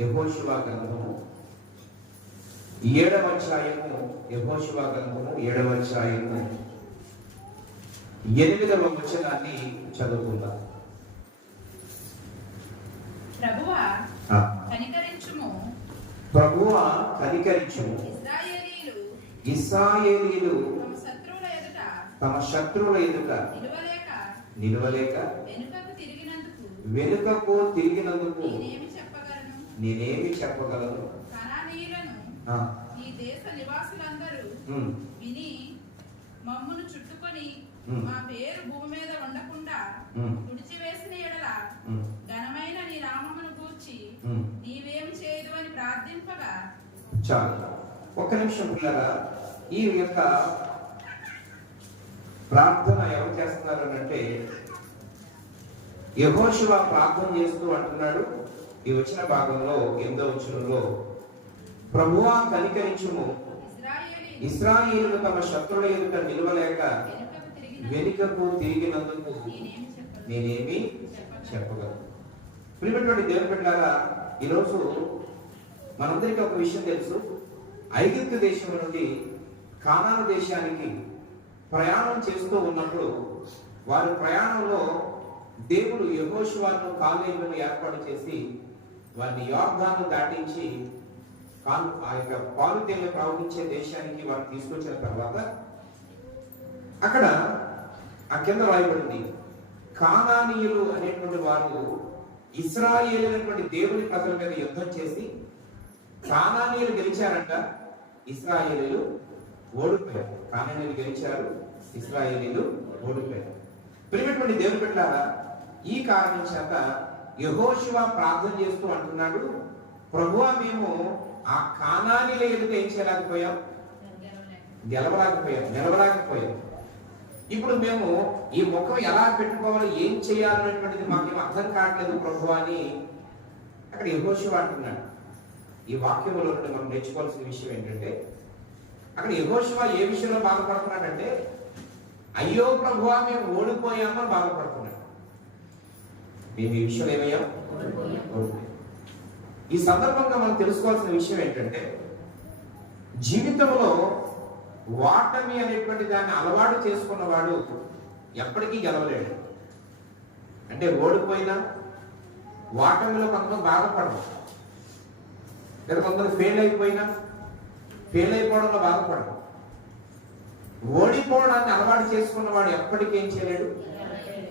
యెహోషువ గ్రంథము 7వ అధ్యాయము, యెహోషువ గ్రంథము 7వ అధ్యాయము 8వ వచనాన్ని చదువుకుందాం. ప్రభువా కనికరించుము, ప్రభువా కనికరించుము. ఇశ్రాయేలీయులు తమ శత్రువుల ఎదుట నిలవలేక వెనుకకు తిరిగినందుకు నేనేమి చెప్పగలను? ఈ దేశ నివాసులందరూ విని మమ్మును చుట్టుకొని మా పేరు భూమి మీద ఉండకుండా తుడిచివేసిన ఎడల ఘనమైన నీ నామమును గూర్చి నీవేమి చేయదు అని ప్రార్థింపగా. చాలు, ఒక్క నిమిషం పిల్లరా. ఈ యొక్క ప్రార్థన ఎవరు చేస్తున్నారు అంటే యెహోషువ ప్రార్థన చేస్తూ అంటున్నాడు. ఈ వచ్చిన భాగంలో 8వ వచనంలో, ప్రభువా కనికరించుము, ఇశ్రాయేలులు తమ శత్రువుల ఎదుట నిలవలేక వెనుకకు తిరిగినందుకు నేనేమి చెప్పగలను? ప్రియమైనటువంటి దేవుని బిడ్డలారా, ఈరోజు మనందరికీ ఒక విషయం తెలుసు. ఐగుప్తు దేశం నుండి కానాను దేశానికి ప్రయాణం చేస్తూ ఉన్నప్పుడు వారి ప్రయాణంలో దేవుడు యెహోషువను కాలేబును ఏర్పాటు చేసి వారిని యోర్దాను దాటించి ఆ యొక్క పాలుతేళ్లు ప్రవహించే దేశానికి వారు తీసుకొచ్చిన తర్వాత అక్కడ ఆ కింద రాయబడింది, కానానీయులు అనేటువంటి వారు ఇశ్రాయేలీయులైనటువంటి దేవుని ప్రజల మీద యుద్ధం చేసి కానానీయులు గెలిచారంట, ఇశ్రాయేలీయులు ఓడిపోయారు. కానానీయులు గెలిచారు, ఇశ్రాయేలీయులు ఓడిపోయారు. ప్రియమైనటువంటి దేవుని బిడ్డలారా, ఈ కారణం చేత యెహోషువ ప్రార్థన చేస్తూ అంటున్నాడు, ప్రభువా మేము ఆ కానానీయుల ఎదుట ఏం చేయలేకపోయాం? నిలవలేకపోయాం. ఇప్పుడు మేము ఈ ముఖం ఎలా పెట్టుకోవాలి, ఏం చేయాలనేటువంటిది మాకేం అర్థం కావట్లేదు ప్రభువా అని అక్కడ యెహోషువ అంటున్నాడు. ఈ వాక్యంలో నుండి మనం నేర్చుకోవాల్సిన విషయం ఏంటంటే, అక్కడ యెహోషువ ఏ విషయంలో బాధపడుతున్నాడంటే, అయ్యో ప్రభువా మేము ఓడిపోయామని బాధపడుతున్నాడు. మేము ఈ విషయంలో ఏమయ్యాం? ఓడిపోయాం. ఈ సందర్భంగా మనం తెలుసుకోవాల్సిన విషయం ఏంటంటే, జీవితంలో ఓటమి అనేటువంటి దాన్ని అలవాటు చేసుకున్నవాడు ఎప్పటికీ గెలవలేడు. అంటే ఓడిపోయినా ఓటమిలో కొంతమంది బాధపడరు, లేదా కొందరు ఫెయిల్ అయిపోవడంలో బాధపడరు. ఓడిపోవడాన్ని అలవాటు చేసుకున్నవాడు ఎప్పటికీ ఏం చేయలేడు?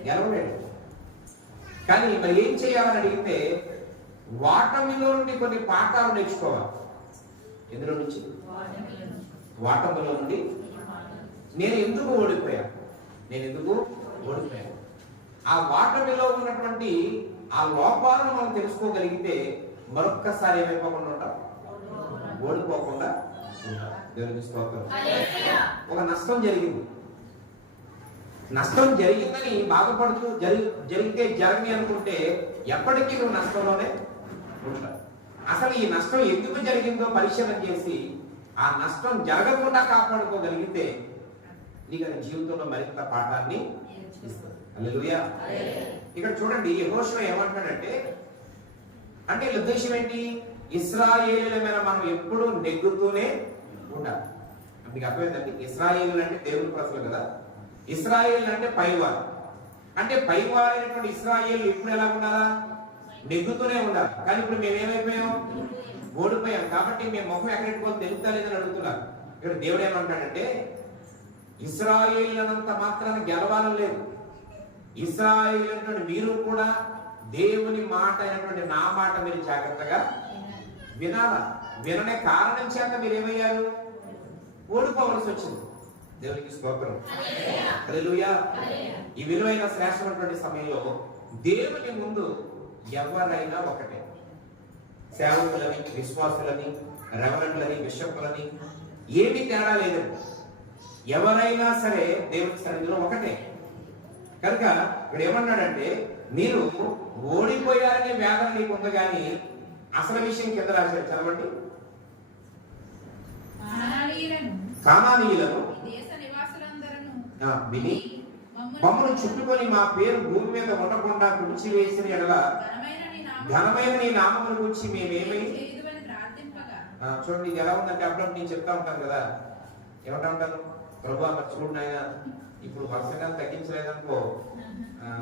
గెలవలేడు. కానీ మరి ఏం చేయాలని అడిగితే, ఓటమిలో నుండి కొన్ని పాఠాలు నేర్చుకోవాలి. ఎందులో నుంచి? ఓటమిలో నుండి. నేను ఎందుకు ఓడిపోయాను? ఆ ఓటమిలో ఉన్నటువంటి ఆ లోపాలను మనం తెలుసుకోగలిగితే మరొక్కసారి ఏమైపోకుండా ఉంటాం? ఓడిపోకుండా ఉంటాం. దేవునికి స్తోత్రం. ఒక నష్టం జరిగిందని బాధపడుతూ జరిగితే జరగని అనుకుంటే ఎప్పటికీ నువ్వు నష్టంలోనే ఉంటావు. అసలు ఈ నష్టం ఎందుకు జరిగిందో పరిశీలన చేసి ఆ నష్టం జరగకుండా కాపాడుకోగలిగితే నీకు అది జీవితంలో మరింత పాఠాన్ని ఇస్తుంది. హల్లెలూయా. ఇక్కడ చూడండి, యెహోషువ ఏమంటాడంటే, అంటే ఉద్దేశం ఏంటి? ఇశ్రాయేలుల మీద మనం ఎప్పుడూ నెగ్గుతూనే ఉండాలి. మీకు అర్థమైందండి? ఇశ్రాయేలులు అంటే దేవుని ప్రజలు కదా. ఇశ్రాయేలు అంటే పైవారు. అంటే పైవారైనటువంటి ఇశ్రాయేలు ఎప్పుడు ఎలా ఉండాలా? నెగ్గుతూనే ఉండాలి. కానీ ఇప్పుడు మేము ఏమైపోయాం? ఓడిపోయాం. కాబట్టి మేము ముఖం ఎక్కడెట్టుకోవాలి తెలుస్తలేదని అడుగుతున్నారు. ఇక్కడ దేవుడు ఏమంటాడంటే, ఇశ్రాయేలునంత మాత్రాన గెలవాలని లేదు. ఇశ్రాయేలు మీరు కూడా దేవుని మాట అయినటువంటి నా మాట మీరు జాగ్రత్తగా వినాలా. విననే కారణం చేత మీరు ఏమయ్యారు? ఓడిపోవలసి వచ్చింది. దేవునికి స్తోత్రం. హల్లెలూయా. ఈ విలువైన శ్రేష్టమైనటువంటి సమయంలో దేవుని ముందు ఎవరైనా ఒకటే. సేవకులని, విశ్వాసులని, రెవరెండ్లని, బిషప్లని ఏమి తేడా లేదండి. ఎవరైనా సరే దేవుని సన్నిధిలో ఒకటే. కనుక ఇక్కడ ఏమన్నాడంటే, మీరు ఓడిపోయారనే వేదన నీకు ఉంది, కానీ అసలు విషయం కింద రాశారు, చదవండి. కానానీయులను విని మమ్మల్ని చుట్టుకొని మా పేరు భూమి మీద ఉండకుండా తుడిచివేసిన ఎడల ఘనమైన నీ నామమును గురించి మేమేమి చేయుదువని ప్రార్థింపగా. చూడండి ఇది ఎలా ఉందంటే అప్పుడప్పుడు నేను చెప్తా ఉంటాను కదా, ఏమంటా ఉంటాను, ప్రభు మరి చూడు నాయన ఇప్పుడు వర్షంగా తగ్గించలేదనుకో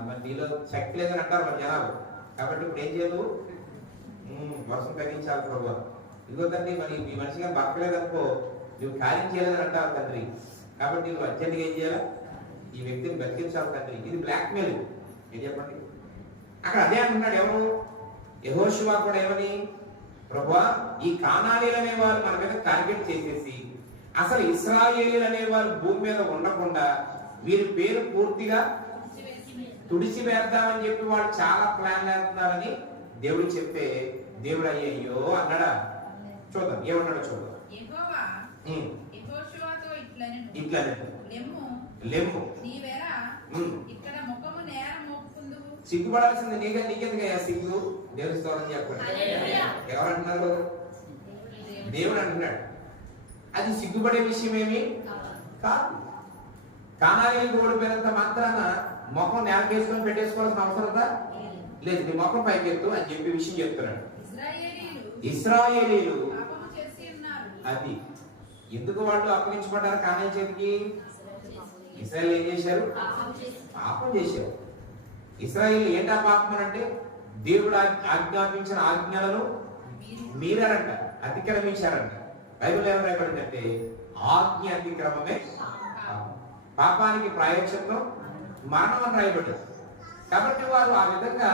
మరి నీలో శక్తి లేదని అంటారు మరి జనాలు. కాబట్టి ఇప్పుడు ఏం చేయదు, వర్షం తగ్గించాలి ప్రభు. ఇదిగో తండ్రి మరి మీ మనిషిగా బతకలేదనుకో నువ్వు కార్యం చేయలేదని అంటావు తండ్రి. కాబట్టి నువ్వు అర్జెంట్గా ఏం చేయాలా, ఈ వ్యక్తిని బతికించాలి తండ్రి. ఇది బ్లాక్ మెయిల్. ఏం చెప్పండి, అక్కడ అదే అంటున్నాడు ఎవరు, యెహోషువ కూడా ఏమని, ప్రభువా ఈ కానానీయులు అనేవారు మన మీద టార్గెట్ చేసేసి అసలు ఇశ్రాయేలీయులు అనేవారు భూమి మీద ఉండకుండా వీరి పేరు పూర్తిగా తుడిచివేద్దామని చెప్పి వాళ్ళు చాలా ప్లాన్ వేస్తున్నారని దేవుడు చెప్తే దేవుడు అయ్యో అన్నాడా. చూద్దాం ఏమన్నాడు చూద్దాం. యెహోవా యెహోషువతో ఇట్లనెను, లెమ్ము నీవెలా ఇక్కడ ముఖము నేర మోపుకుందువు. సిగ్గుపడాల్సింది నీకెందుకయ్యా సిగ్గు, దేవుని స్తోత్రం చెప్పండి. ఎవరంటున్నారు, దేవుడు అంటున్నాడు. అది సిగ్గుపడే విషయం ఏమి కాదు. కానానీయులకు ఓడిపోయినంత మాత్రాన ముఖం నేలకేసుకొని పెట్టేసుకోవాల్సిన అవసరత లేదు. నీ ముఖం పైకెత్తు అని చెప్పి విషయం చెప్తున్నాడు. ఇశ్రాయేలీయులు అది ఎందుకు వాళ్ళు అప్పగించబడ్డారు కానానీ చేతికి? ఇశ్రాయేలు ఏం చేశారు? పాపం చేశారు. ఇశ్రాయేలు ఏంటా పాపం అంటే దేవుడు ఆజ్ఞాపించిన ఆజ్ఞలను మీరారంట, అతిక్రమించారంట. బైబిల్ ఏం రాయబడిందంటే ఆజ్ఞ అతిక్రమమే పాపానికి ప్రాయశ్చిత్తం మరణం అని రాయబడ్డారు. కాబట్టి వారు ఆ విధంగా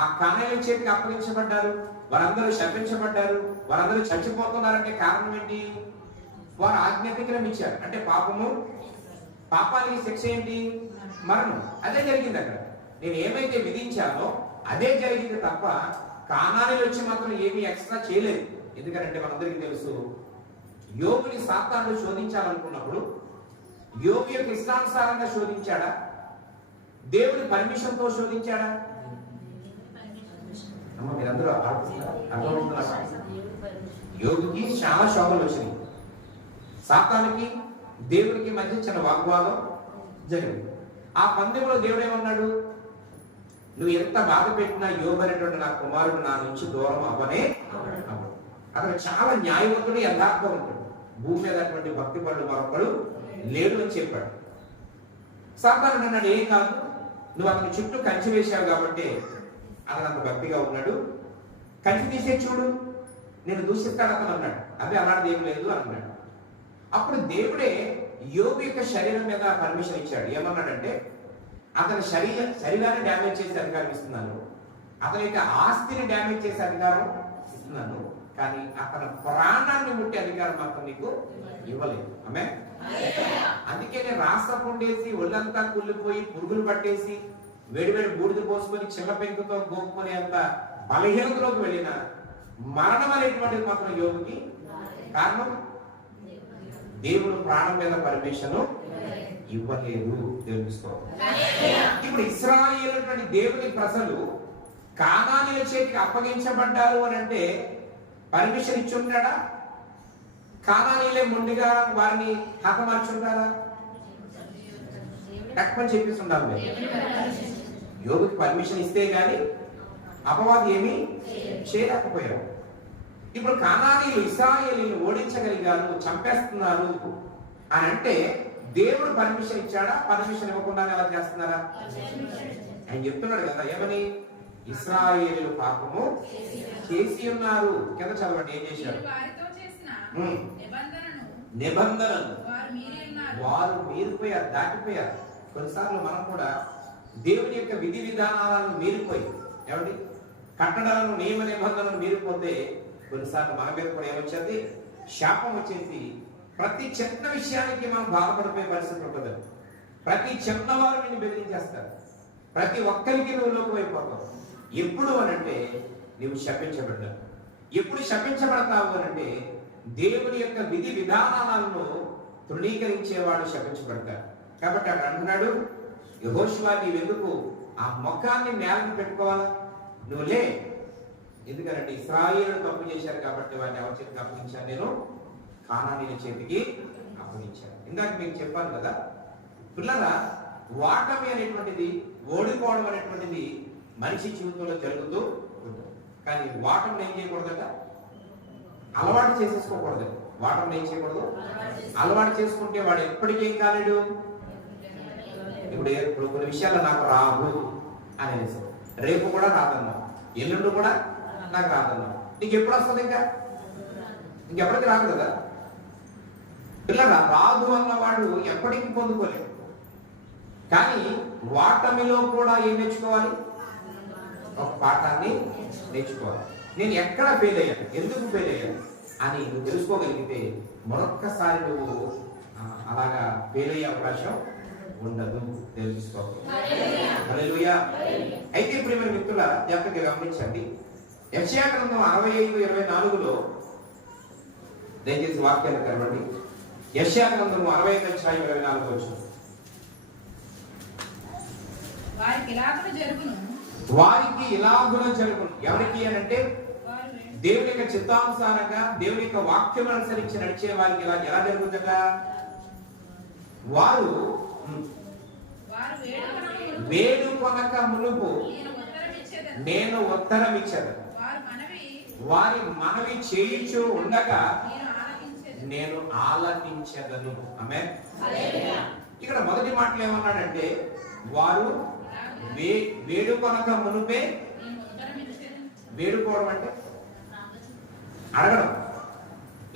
ఆ కానానీయుల చేతికి అప్పగించబడ్డారు. వారందరూ శపించబడ్డారు, వారందరూ చచ్చిపోతున్నారంటే కారణం ఏంటి? వారు ఆజ్ఞ అతిక్రమించారు. అంటే పాపానికి శిక్ష ఏంటి? మరణం. అదే జరిగింది అక్కడ. నేను ఏమైతే విధించానో అదే జరిగింది తప్ప కానానీయులు వచ్చి మాత్రం ఏమీ ఎక్స్ట్రా చేయలేదు. ఎందుకంటే మనందరికీ తెలుసు, యోబుని సాతాను శోధించాలనుకున్నప్పుడు యోబు యొక్క ఇష్టానుసారంగా శోధించాడా, దేవుని పర్మిషన్ తో శోధించాడా? మీరందరూ యోగుకి చాలా శోభలు వచ్చినాయి. సాతానికి దేవుడికి మధ్య చిన్న వాగ్వాదం జరిగింది. ఆ పందెంలో దేవుడు ఏమన్నాడు, నువ్వు ఎంత బాధ పెట్టినా యోబు అనేటువంటి నా కుమారుడు నా నుంచి దూరం అవ్వనే అవ్వడు. అతను చాలా న్యాయవంతుడు, యథార్థవంతుడు, భూమి మీద అటువంటి భక్తి పనులు మరొకడు లేడు అని చెప్పాడు. సాతాను అన్నాడు, ఏం కాదు, నువ్వు అతని చుట్టూ కంచి వేశావు కాబట్టి అతను అంత భక్తిగా ఉన్నాడు, కంచి తీసే చూడు, నేను దూషిస్తాడు అతను అన్నాడు. అదే అలాంటిది ఏం లేదు అన్నాడు. అప్పుడు దేవుడే యోబు యొక్క శరీరం మీద పర్మిషన్ ఇచ్చాడు. ఏమన్నాడంటే అతని శరీరాన్ని డ్యామేజ్ చేసే అధికారం ఇస్తున్నాను, అతని యొక్క ఆస్తిని డ్యామేజ్ చేసే అధికారం ఇస్తున్నాను, కానీ అతని ప్రాణాన్ని ముట్టే అధికారం మాత్రం నీకు ఇవ్వలేదు. ఆమె అందుకే నేను రాష్ట్రపుండేసి ఒళ్ళంతా కుళ్ళిపోయి పురుగులు పట్టేసి వేడివేడి బూడిద పోసుకొని చిన్న పెంకుతో గోపుకునే అంత బలహీనతలోకి వెళ్ళిన మరణం అనేటువంటిది మాత్రం యోగుకి కారణం దేవుడు ప్రాణం మీద పర్మిషన్ ఇవ్వలేదు. దేవునిస్తోత్రం. ఇప్పుడు ఇశ్రాయేలు దేవుని ప్రజలు కానానీయుల చేతికి అప్పగించబడ్డారు అని అంటే పర్మిషన్ ఇచ్చి ఉంటాడా? కానానీయులే మొండిగా వారిని హతమార్చుంటారా? తక్కువని చెప్పేసి ఉండాలి. యోగుకి పర్మిషన్ ఇస్తే గాని అపవాది ఏమీ చేయలేకపోయారు. ఇప్పుడు కానానీయులు ఇశ్రాయేలీయులను ఓడించగలిగారు, చంపేస్తున్నారు అని అంటే దేవుడు పర్మిషన్ ఇచ్చాడా? పర్మిషన్ ఇవ్వకుండా ఎలా చేస్తున్నారా? ఆయన చెప్తున్నాడు కదా, ఏమని? ఇశ్రాయేలీయులు పాపము చేసి ఉన్నారు. కింద చదవండి, ఏం చేశారు? నిబంధనను వారు మీరిపోయారు, దాటిపోయారు. కొన్నిసార్లు మనం కూడా దేవుని యొక్క విధి విధానాలను మీరిపోయి, ఏమండి, కట్టడాలను నియమ నిబంధనలను మీరిపోతే కొన్నిసార్లు మన మీద కూడా ఏమొచ్చేది? శాపం వచ్చేసి ప్రతి చిన్న విషయానికి మనం బాధపడిపోయే పరిస్థితి ఉంటుంది. ప్రతి చిన్నవారు నిన్ను బెదిరించేస్తారు, ప్రతి ఒక్కరికి నువ్వు లోకమైపోతావు. ఎప్పుడు అనంటే నువ్వు శపించబడ్డావు. ఎప్పుడు శపించబడతావు అనంటే దేవుని యొక్క విధి విధానాలను తృణీకరించేవాడు శపించబడతాడు. కాబట్టి అక్కడ అంటున్నాడు, యెహోషువ నీవెందుకు ఆ ముఖాన్ని నేలను పెట్టుకోవాలా? నువ్వు లే. ఎందుకంటే ఇశ్రాయేలు తప్పు చేశారు కాబట్టి వారిని ఎవరి చేతికి అప్పగించాను? నేను కానానీయుల చేతికి అప్పగించాను. ఇందాక మీకు చెప్పాను కదా పిల్లరా, ఓటమి అనేటువంటిది, ఓడిపోవడం అనేటువంటిది మనిషి జీవితంలో జరుగుతూ ఉంటుంది. కానీ వాటర్ని ఏం చేయకూడదట, అలవాటు చేసేసుకోకూడదు. వాటర్ని ఏం చేయకూడదు, అలవాటు చేసుకుంటే వాడు ఎప్పటికేం కాలేడు. ఇప్పుడు కొన్ని విషయాలు నాకు రావు అనేసి, రేపు కూడా రాదన్నావు, ఎల్లుండి కూడా నాకు రాదన్నావు, నీకు ఎప్పుడు వస్తుంది? ఇంకెప్పటికి రాదు కదా. పిల్లల రాదు అన్నవాడు ఎప్పటికీ పొందుకోలేడు. కానీ వాటమిలో కూడా ఏం నేర్చుకోవాలి, ఒక పాఠాన్ని నేర్చుకోవాలి. నేను ఎక్కడ ఫెయిల్ అయ్యాను, ఎందుకు ఫెయిల్ అయ్యాను అని నువ్వు తెలుసుకోగలిగితే మరొక్కసారి నువ్వు అలాగా ఫెయిల్ అయ్యే అవకాశం ఉండదు. తెలుసుకోవాలి. హల్లెలూయా. అయితే ప్రియమైన మిత్రులారా, జాగ్రత్తగా గమనించండి. యెషయా గ్రంథం 65:24లో దయచేసి వాక్యాన్ని తెరవండి. యెషయా గ్రంథం 65:24 వారికి ఇలాగున జరుగును. ఎవరికి అనంటే దేవుని యొక్క చిత్తానుసారంగా దేవుని యొక్క వాక్యం అనుసరించి నడిచే వారికి ఎలా జరుగుతుందట, వారు వేడుకొనక మునుపు నేను ఉత్తరం ఇచ్చేది, వారి మనవి చేయించు ఉండగా నేను ఆలకించెదను. ఆమేన్. ఇక్కడ మొదటి మాటలు ఏమన్నాడంటే, వారు వేడుకొనక మునుపే. వేడుకోవడం అంటే అడగడం,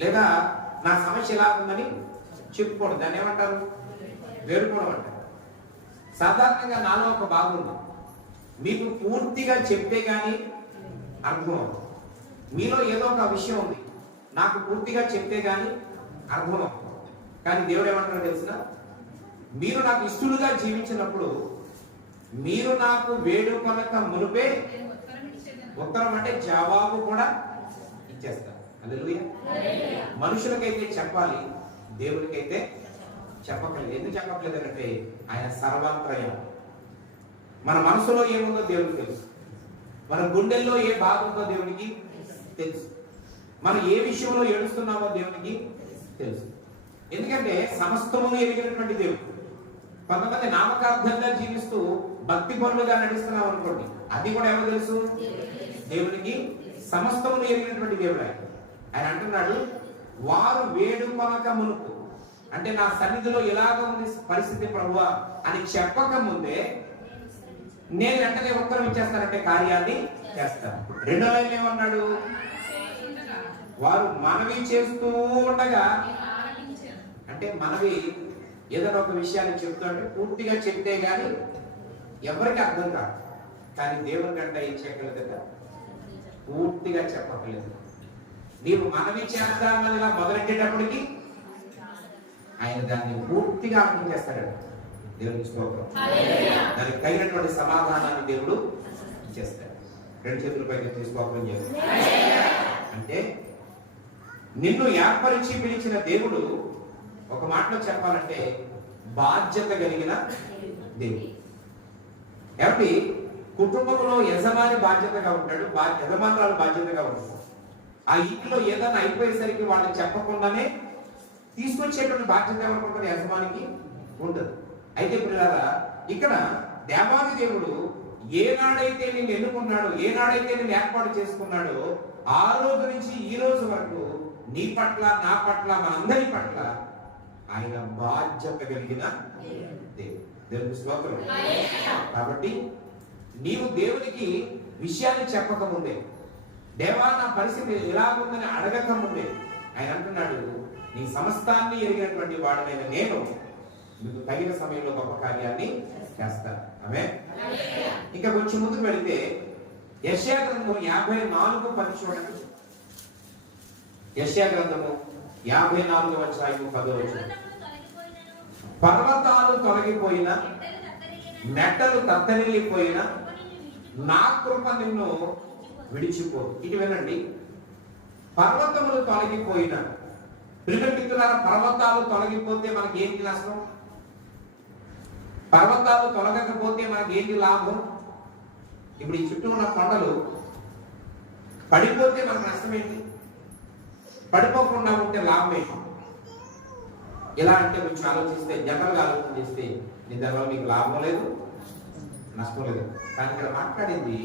లేదా నా సమస్య ఎలా ఉందని చెప్పుకోవడం, దాన్ని ఏమంటారు, వేడుకోవడం అంటారు. సాధారణంగా నాలో ఒక భాగం ఉంది, మీకు పూర్తిగా చెప్తే గానీ అర్థం అవుతుంది. మీలో ఏదో ఒక విషయం ఉంది, నాకు పూర్తిగా చెప్తే గానీ అర్థం అవుతుంది. కానీ దేవుడు ఏమంటారో తెలిసిన, మీరు నాకు ఇష్టలుగా జీవించినప్పుడు మీరు నాకు వేడుకొనక మునుపే ఉత్తరం అంటే జవాబు కూడా ఇచ్చేస్తారు. హల్లెలూయా. మనుషులకైతే చెప్పాలి, దేవుడికైతే చెప్పట్లేదు. ఎందుకు చెప్పట్లేదు అంటే ఆయన సర్వాంతర్యం. మన మనసులో ఏముందో దేవుడికి తెలుసు, మన గుండెల్లో ఏ బాధ ఉందో దేవునికి తెలుసు, మనం ఏ విషయంలో ఏడుస్తున్నామో దేవునికి తెలుసు. ఎందుకంటే సమస్తమును ఎరిగినటువంటి దేవుడు. కొంతమంది నామకార్థంగా జీవిస్తూ భక్తి పనులుగా నడుస్తున్నాం అనుకోండి, అది కూడా ఏమో తెలుసు, దేవునికి సమస్తమును ఎరిగినటువంటి దేవుడు ఆయన. ఆయన అంటున్నాడు, వారు వేడుకొనక మునుపు, అంటే నా సన్నిధిలో ఎలాగ ఉంది పరిస్థితి ప్రభువా అని చెప్పక ముందే నేను వెంటనే ఉత్తరం ఇచ్చేస్తానంటే కార్యాన్ని చేస్తాను. రెండో లైన్ ఏమన్నాడు, వారు మనవి చేస్తూ ఉండగా, అంటే మనవి ఏదైనా ఒక విషయాన్ని చెప్తుంటే పూర్తిగా చెప్తే గాని ఎవరికి అర్థం కాదు. కానీ దేవుని కంటే ఏం చేయగలదు, పూర్తిగా చెప్పగలేదు. నీవు మనవి చేద్దామని ఇలా మొదలెట్టేటప్పటికి ఆయన దాన్ని పూర్తిగా అర్థం చేస్తాడు. దేవునికి స్తోత్రం. దానికి తగినటువంటి సమాధానాన్ని దేవుడు ఇచ్చేస్తాడు. రెండు చేతులపై తీసుకోవడం చేస్తాడు. అంటే నిన్ను ఏర్పరిచి పిలిచిన దేవుడు, ఒక మాటలో చెప్పాలంటే బాధ్యత కలిగిన దేవుడు. కాబట్టి కుటుంబంలో యజమాని బాధ్యతగా ఉంటాడు, యజమానురాలు బాధ్యతగా ఉంటాడు. ఆ ఇంట్లో ఏదైనా అయిపోయేసరికి వాళ్ళకి చెప్పకుండానే తీసుకొచ్చేటువంటి బాధ్యత ఎవరికి, యజమానికి ఉండదు. అయితే పిల్లరా, ఇక్కడ దేవాది దేవుడు ఏనాడైతే నిన్ను ఎన్నుకున్నాడో, ఏనాడైతే నేను ఏర్పాటు చేసుకున్నాడో, ఆ రోజు నుంచి ఈ రోజు వరకు నీ పట్ల, నా పట్ల, మనందరి పట్ల ఆయన బాధ్యత కలిగిన దేవుడు. దేవునికి స్తోత్రం. కాబట్టి నీవు దేవునికి విషయాన్ని చెప్పక ముందే, దేవా నా పరిస్థితి ఎలాగుందని అడగక ముందే ఆయన అంటున్నాడు, నీ సమస్తాన్ని ఎరిగినటువంటి వాడనైన నేను మీకు తగిన సమయంలో గొప్ప కార్యాన్ని చేస్తాను. ఆమేన్. ఇంకా కొంచెం ముందుకు వెళితే యెషయా గ్రంథము 54:10 చూడండి. యెషయా గ్రంథము 54:10. పర్వతాలు తొలగిపోయినా, మెట్టలు తత్తరిల్లిపోయినా నా కృప నిన్ను విడిచిపో. ఇటు వినండి, పర్వతములు తొలగిపోయినా, ప్రియమిత్రులారా, పర్వతాలు తొలగిపోతే మనకి ఏంటి నష్టం? పర్వతాలు తొలగకపోతే మనకి ఏంటి లాభం? ఇప్పుడు ఈ చుట్టూ ఉన్న కొండలు పడిపోతే మనకు నష్టం ఏంటి? పడిపోకుండా ఉంటే లాభం ఏంటి? ఎలా అంటే కొంచెం ఆలోచిస్తే, జనరల్గా ఆలోచన చేస్తే, నీ దానివల్ల నీకు లాభం లేదు, నష్టం లేదు. కానీ ఇక్కడ మాట్లాడింది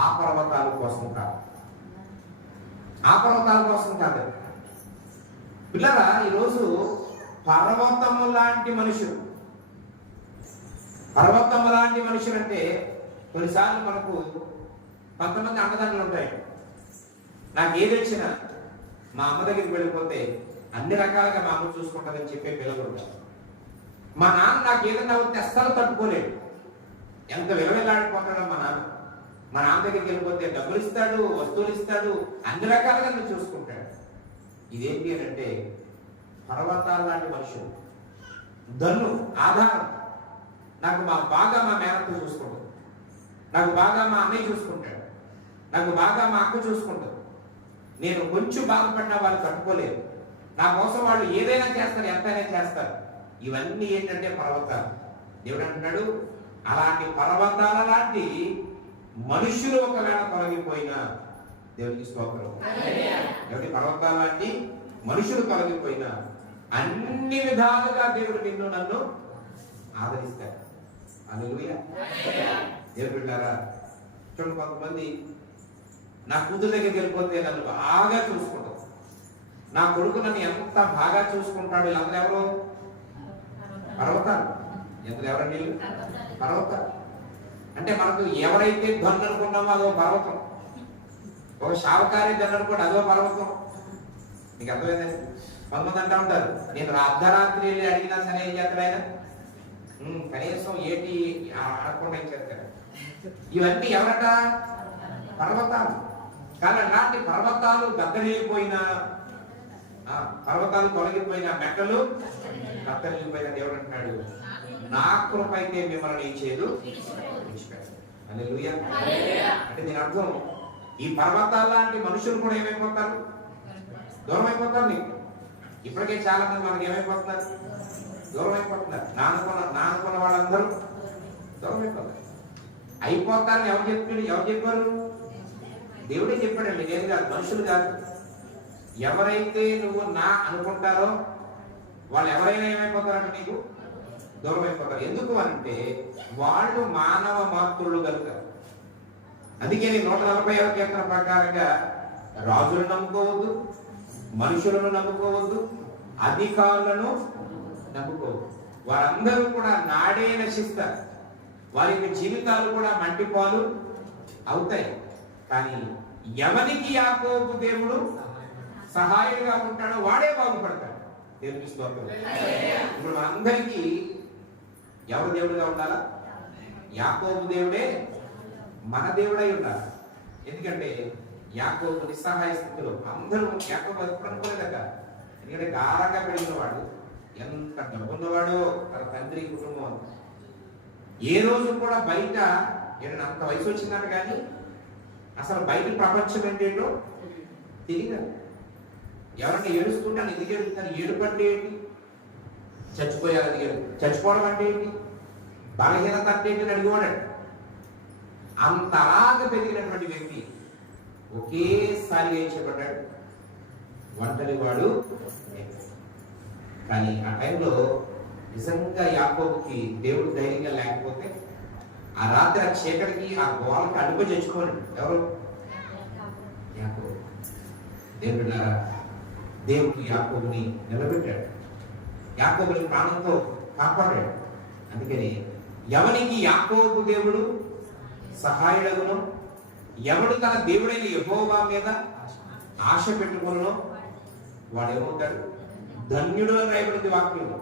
ఆ పర్వతాల కోసం కాదు. ఆ పర్వతాల కోసం కాదు పిల్లరా. ఈరోజు పర్వతము లాంటి మనుషులు, పర్వతము లాంటి మనుషులు అంటే కొన్నిసార్లు మనకు కొంతమంది అన్నదండలు ఉంటాయి. నాకు ఏది వచ్చినా మా అమ్మ దగ్గరికి వెళ్ళిపోతే అన్ని రకాలుగా మా అమ్మ చూసుకుంటుందని చెప్పే పిల్లలు ఉంటారు. మా నాన్న నాకు ఏదైనా వస్తే అస్సలు తట్టుకోలేడు. ఎంత విలువలాడిపోతాడో మా నాన్న. మా నాన్న దగ్గరికి వెళ్ళిపోతే డబ్బులు ఇస్తాడు, వస్తువులు ఇస్తాడు, అన్ని రకాలుగా నన్ను చూసుకుంటాడు. ఇదేంటి అని అంటే పర్వతాల లాంటి మనుషులు, దన్ను ఆధారం. నాకు బాగా మా మేనత్త చూసుకుంటాడు, నాకు బాగా మా అన్నయ్య చూసుకుంటాడు, నాకు బాగా మా అక్క చూసుకుంటాడు. నేను కొంచెం బాధపడినా వాళ్ళు తట్టుకోలేరు. నా కోసం వాళ్ళు ఏదైనా చేస్తారు, ఎంతైనా చేస్తారు. ఇవన్నీ ఏంటంటే పర్వతాలు. దేవుడు అంటున్నాడు అలాంటి పర్వతాల లాంటి మనుషులు ఒకవేళ తొలగిపోయినా, దేవుడికి స్తోత్రం. దేవుడి పర్వతాల లాంటి మనుషులు తొలగిపోయినా అన్ని విధాలుగా దేవుడు నిన్ను నన్ను ఆదరిస్తాడు. హల్లెలూయా. దేవుడు బిడ్డలారా, చూడండి, కొంతమంది నా కూతురు దగ్గరికి వెళ్ళిపోతే నన్ను బాగా చూసుకుంటారు, నా కొడుకు నన్ను ఎంత బాగా చూసుకుంటాడు. వీళ్ళందరూ ఎవరు? పర్వతాలు. ఎందుకు ఎవరండి? పర్వతాలు. అంటే మనకు ఎవరైతే ధన్ను అనుకున్నామో అదో పర్వతం, ఒక శావకారి ధన్ను అనుకోండి అదో పర్వతం. మీకు అర్థమైందండి? కొంతమంది అంటూ ఉంటారు, నేను అర్ధరాత్రి వెళ్ళి అడిగినా సరే ఏం చేస్తాడు ఆయన? కనీసం ఏంటి అడగకుండా ఏం చేస్తాడు. ఇవన్నీ ఎవరట? పర్వతాలు. కానీ అలాంటి పర్వతాలు దద్దరిల్లిపోయినా, పర్వతాలు తొలగిపోయిన, మెట్టలు దద్దరిల్లిపోయిన దేవుడు అంటున్నాడు నా కృప అయితే మిమ్మల్ని ఏం చేయదు. హల్లెలూయా. అంటే దీని అర్థం ఈ పర్వతాల లాంటి మనుషులు కూడా ఏమైపోతారు? దూరం అయిపోతారు. నీకు ఇప్పటికే చాలా మంది మనకి ఏమైపోతున్నారు? దూరం అయిపోతున్నారు. నానుకున్న వాళ్ళందరూ దూరం అయిపోతారని ఎవరు చెప్పారు? దేవుడే చెప్పాడండి, నేను కాదు, మనుషులు కాదు. ఎవరైతే నువ్వు నా అనుకుంటారో వాళ్ళు ఎవరైనా ఏమైపోతారంటే నీకు దూరం అయిపోతారు. ఎందుకు అంటే వాళ్ళు మానవ మాతృలు కనుక. అందుకే 140వ కీర్తన ప్రకారంగా రాజులను నమ్ముకోవద్దు, మనుషులను నమ్ముకోవద్దు, అధికారులను నమ్ముకోవద్దు. వారందరూ కూడా నాడే నశిస్తారు, వారి యొక్క జీవితాలు కూడా మంటిపాలు అవుతాయి. కానీ ఎవరికి యాకోబు దేవుడు సహాయంగా ఉంటాడో వాడే బాగుపడతాడు. దేవునికి స్తోత్రం. ఇప్పుడు మనందరికీ ఎవరు దేవుడుగా ఉండాలా? యాకోబు దేవుడే మన దేవుడై ఉండాలి. ఎందుకంటే యాకోబు నిస్సహాయ స్థితిలో అందరూ యాకోబు ఎప్పుడు అనుకోలేదట. ఎందుకంటే గారంగా పెరిగిన వాడు, ఎంత డబ్బున్నవాడో తన తండ్రి కుటుంబం. ఏ రోజు కూడా బయట అంత వయసు వచ్చిందట కానీ అసలు బయట ప్రపంచం ఏంటేంటో తెలియదు. ఎవరైనా ఏడుస్తుంటాను, ఎందుకు ఏడుస్తాను? ఏడుపు అంటే ఏంటి? చచ్చిపోయారు, అది చచ్చిపోవడం అంటే ఏంటి? బలహీనత అంటే ఏంటి అని అడిగేవాడు. అంత అలాగ పెరిగినటువంటి వ్యక్తి ఒకేసారి ఏం చెప్పాడు? ఒంటరి వాడు. కానీ ఆ టైంలో నిజంగా యాకోబుకి దేవుడు ధైర్యంగా లేకపోతే ఆ రాత్రి ఆ చీకటికి ఆ గోడకి అడుగు తెచ్చుకోండి. ఎవరు? యాకోబు. దేవుడున్నారా, దేవుడు యాకోబుని నిలబెట్టాడు, యాకోబుని ప్రాణంతో కాపాడాడు. అందుకని ఎవరికి యాకోబు దేవుడు సహాయుడగును, ఎవడు తన దేవుడైన యెహోవా మీద ఆశ పెట్టుకును వాడు ఏమవుతాడు? ధన్యుడు అని రాయబడింది వాక్యంలో.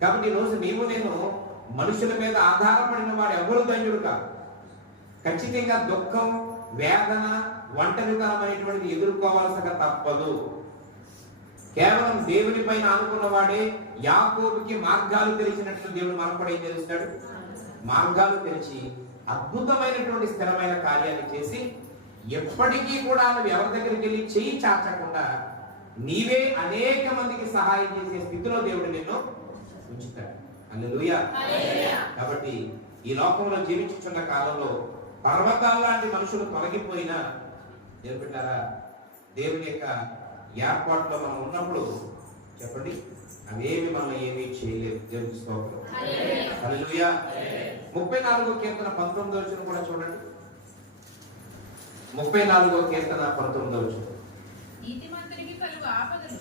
కాబట్టి ఈరోజు నేను మనుషుల మీద ఆధారపడిన వాడు ఎవరు ధన్యుడు కాదు. ఖచ్చితంగా దుఃఖం, వేదన, ఒంటరితనం అనేటువంటిది ఎదుర్కోవాల్సిన తప్పదు. కేవలం దేవుని పైన ఆనుకున్న వాడే యాకోబుకి మార్గాలు తెలిసినట్లు దేవుడు మనకు కూడా ఏం తెలుస్తాడు? మార్గాలు తెలిసి అద్భుతమైనటువంటి స్థిరమైన కార్యాన్ని చేసి ఎప్పటికీ కూడా నువ్వు ఎవరి దగ్గరికి వెళ్ళి చెయ్యి చాచకుండా నీవే అనేక మందికి సహాయం చేసే స్థితిలో దేవుడు నిన్ను ఉంచుతాడు. హల్లెలూయా. కాబట్టి ఈ లోకంలో జీవించుచున్న కాలంలో పర్వతాల లాంటి మనుషులు తొలగిపోయినా దేవుడు బిడ్డలారా, దేవుని యొక్క ఏర్పాటులో మనం ఉన్నప్పుడు చెప్పండి, అవేమి మనం ఏమీ చేయలేదు. దేవునికి స్తోత్రం. హల్లెలూయా. 34వ కీర్తన 19వ వచనం కూడా చూడండి. 34వ కీర్తన 19వ వచనం. నీతిమంతునికి కలుగు ఆపదలు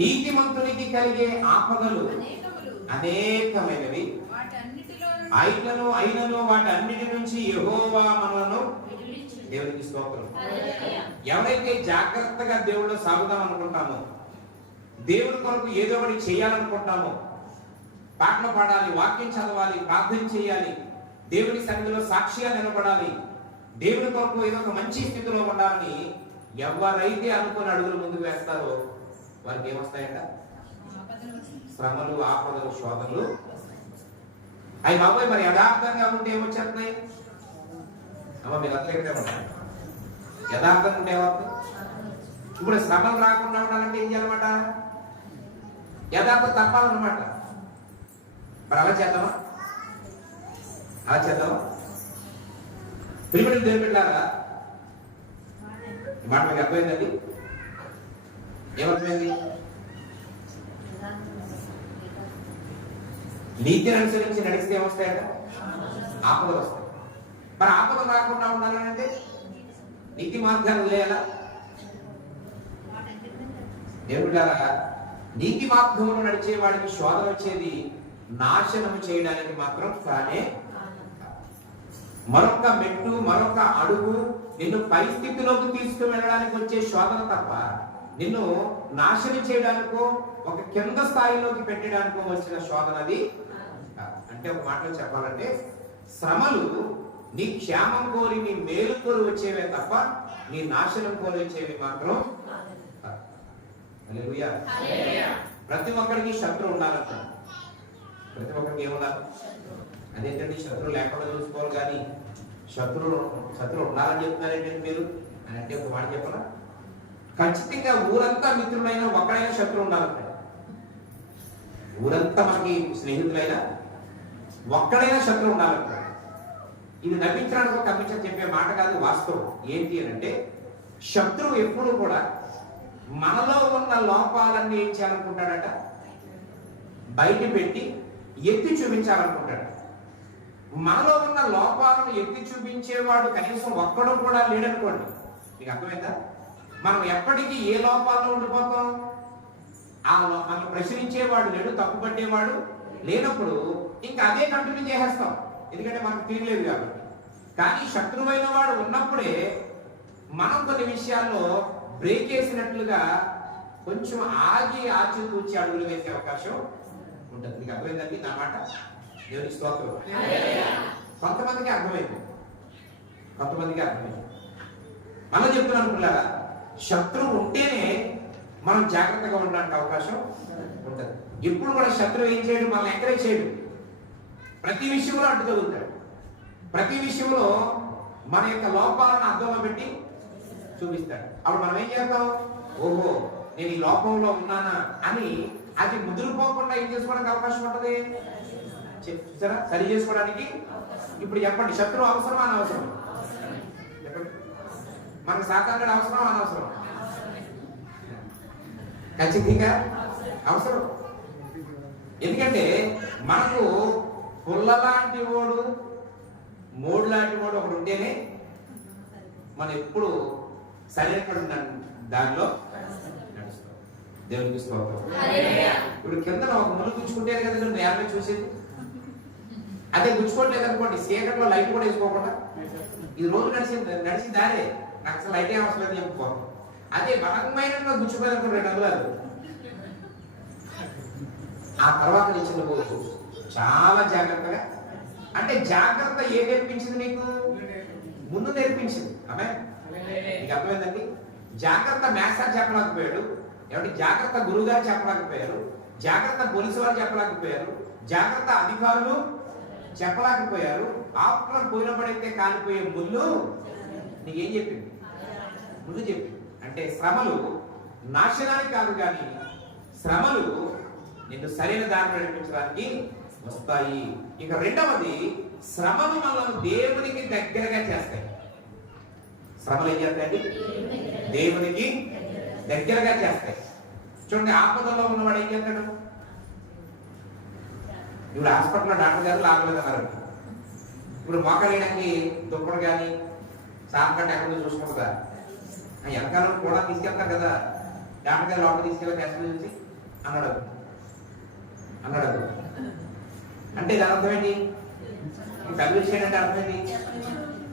నీతిమంతునికి కలిగే ఆపదలు అనేకములు అనేకమైనవి. వాటన్నిటిలో అయినను వాటన్నిటి నుంచి యెహోవా మనలను విడిపించు. దేవునికి స్తోత్రం. హల్లెలూయా. ఎవరైతే జాగ్రత్తగా దేవుళ్ళు సాగుదాం అనుకుంటామో, దేవుడి కొరకు ఏదో ఒకటి చేయాలనుకుంటామో, పాటలు పాడాలి, వాక్యం చదవాలి, ప్రార్థన చేయాలి, దేవుని సన్నిధిలో సాక్షిగా నిలబడాలి, దేవుని కొరకు ఏదో ఒక మంచి స్థితిలో ఉండాలని ఎవరైతే అనుకుని అడుగులు ముందుకు వేస్తారో వారికి ఏమొస్తాయంట? ఆపదలు వస్తాయి. శ్రమలు, ఆపదలు, శోధనలు. అవి బాబాయ్ మరి యథార్థంగా ఉంటే ఏమొచ్చేస్తున్నాయి? అమ్మ మీరు అట్లా ఎక్కడే ఉంటారు. యథార్థంగా ఉంటే ఏమవుతుంది? ఇప్పుడు శ్రమలు రాకుండా ఉండాలంటే ఏం చేయాలన్నమాట? యథార్థం తప్పాలన్నమాట. మరి అలా చేద్దామా? అలా చేద్దామా? ప్రియమైన దేవుని బిడ్డలారా, ఈ మాట మీకు అర్థమైందండి? ఏమర్థమైంది? నీతిని అనుసరించి నడిస్తే ఏమొస్తాయట? ఆపదలు వస్తాయి. మరి ఆపదలు రాకుండా ఉండాలంటే నీతి మార్గాలు వదిలేయాలా? దేవుడారా, నీతి మార్గంలో నడిచే వాడికి శోధన వచ్చేది నాశనం చేయడానికి మాత్రం కానే. మరొక మెట్టు, మరొక అడుగు నిన్ను పరిస్థితిలోకి తీసుకువెళ్ళడానికి వచ్చే శోధన తప్ప నిన్ను నాశనం చేయడానికో ఒక కింద స్థాయిలోకి పెట్టడానికో వచ్చిన శోధన అది. అంటే ఒక మాటలో చెప్పాలంటే శ్రమలు నీ క్షేమం కోరి, నీ మేలు కోరి వచ్చేవే తప్ప నీ నాశనం కోరి వచ్చేవి మాత్రం. హల్లెలూయా. ప్రతి ఒక్కరికి శత్రువు ఉండాలంట. ప్రతి ఒక్కరికి ఏముండాలి? అదేంటండి శత్రువు లేకుండా చూసుకోవాలి, కానీ శత్రువు ఉండాలని చెప్తున్నారు ఏంటంటే మీరు అని అంటే ఒక మాట చెప్పరా? ఖచ్చితంగా ఊరంతా మిత్రులైనా ఒక్కడైనా శత్రువు ఉండాలంట. ఊరంతా మనకి స్నేహితులైనా ఒక్కడైనా శత్రువు ఉండాలంట. ఇది నవ్వించడానికి ఒక కమ్మించని చెప్పే మాట కాదు, వాస్తవం. ఏంటి అని అంటే శత్రువు ఎప్పుడు కూడా మనలో ఉన్న లోపాలన్నీ ఏం చేయాలనుకుంటాడట? బయట పెట్టి ఎత్తి చూపించాలనుకుంటాడు. మనలో ఉన్న లోపాలను ఎత్తి చూపించేవాడు కనీసం ఒక్కడు కూడా లేడనుకోండి. మీకు అర్థమైందా? మనం ఎప్పటికీ ఏ లోపాల్లో ఉండిపోతాం? మనం ప్రశ్నించేవాడు లేడు, తప్పుపట్టేవాడు లేనప్పుడు ఇంకా అదే కంటిన్యూ చేసేస్తాం, ఎందుకంటే మనకు తీరలేదు కాబట్టి. కానీ శత్రువైన వాడు ఉన్నప్పుడే మనం కొన్ని విషయాల్లో బ్రేక్ వేసినట్లుగా కొంచెం ఆచితూచి అడుగులు వేసే అవకాశం ఉంటుంది. మీకు అర్థమైందండి నా మాట? దేవునికి స్తోత్రం. కొంతమందికి అర్థమైంది, కొంతమందికి అర్థమైంది. మనం చెప్తున్నాను పిల్లరా, శత్రువు ఉంటేనే మనం జాగ్రత్తగా ఉండడానికి అవకాశం ఉంటుంది. ఎప్పుడు కూడా శత్రువు ఏం చేయడు? మనల్ని ఎంకరేజ్ చేయడు. ప్రతి విషయంలో అడ్డు తగులుతాడు. ప్రతి విషయంలో మన యొక్క లోపాలను అర్థంలో పెట్టి చూపిస్తాడు. అప్పుడు మనం ఏం చేద్దాం? ఓహో, నేను ఈ లోపంలో ఉన్నానా అని అది ముదిరిపోకుండా ఏం చేసుకోవడానికి అవకాశం ఉంటుంది? చూసారా, సరి చేసుకోవడానికి. ఇప్పుడు చెప్పండి, శత్రువు అవసరమా అనవసరం? చెప్పండి, మనకు సాతానుడు అవసరం అనవసరం? ఖచ్చితంగా అవసరం. ఎందుకంటే మనకు పుల్ల లాంటి వాడు, మోడు లాంటి వాడు ఒకడు ఉంటేనే మనం ఎప్పుడు సరైన దానిలో నడుస్తాం. దేవునికి స్తోత్రం. ఇప్పుడు కింద ఒక ముళ్ళు గుచ్చుకుంటే కదా నువ్వు నేల చూసేది. అదే గుచ్చుకోవట్లేదు అనుకోండి, చీకట్లో లైట్ కూడా వేసుకోకుండా ఈ రోజు నడిచి దారే నాకు అసలు లైట్ అవసరం లేదు చెప్పుకోవాలి. అదే బలమైన గుచ్చుకోవాలనుకో 2 అంగుళాలు, ఆ తర్వాత నుంచి నువ్వు చాలా జాగ్రత్తగా. అంటే జాగ్రత్త ఏ నేర్పించింది నీకు? ముందు నేర్పించింది. ఆమె నీకు అర్థమైందండి? జాగ్రత్త మాస్టర్ చెప్పలేకపోయాడు, ఏమంటే జాగ్రత్త గురువు గారు చెప్పలేకపోయారు, జాగ్రత్త పోలీసు వారు చెప్పలేకపోయారు, జాగ్రత్త అధికారులు చెప్పలేకపోయారు. ఆపుకుని పోయిన పడితే కాలిపోయే ముళ్ళు నీకేం చెప్పింది? ముందు చెప్పింది. అంటే శ్రమలు నాశనానికి కాదు, కానీ శ్రమలు నిన్ను సరైన దారిలో నడిపించడానికి వస్తాయి. ఇక రెండవది, శ్రమలు మనల్ని దేవునికి దగ్గరగా చేస్తాయి. శ్రమలు ఏం చేస్తాయండి? దేవునికి దగ్గరగా చేస్తాయి. చూడండి, ఆపదలో ఉన్నవాడు ఏం చేస్తాడు? ఇప్పుడు హాస్పిటల్లో డాక్టర్ గారు లాగలేదు అన్నారు. ఇప్పుడు మోకలేయడానికి దుప్పడు కానీ సాపకట్ట ఎక్కడ చూసుకుంటుందా? వెనకాల కూడా తీసుకెళ్తారు కదా, డాక్టర్ గారు లోపల తీసుకెళ్ళి టెస్ట్ చూసి అన్నాడు అంటే దాని అర్థం ఏంటి? పెద్ద విషయం అంటే అర్థం ఏంటి?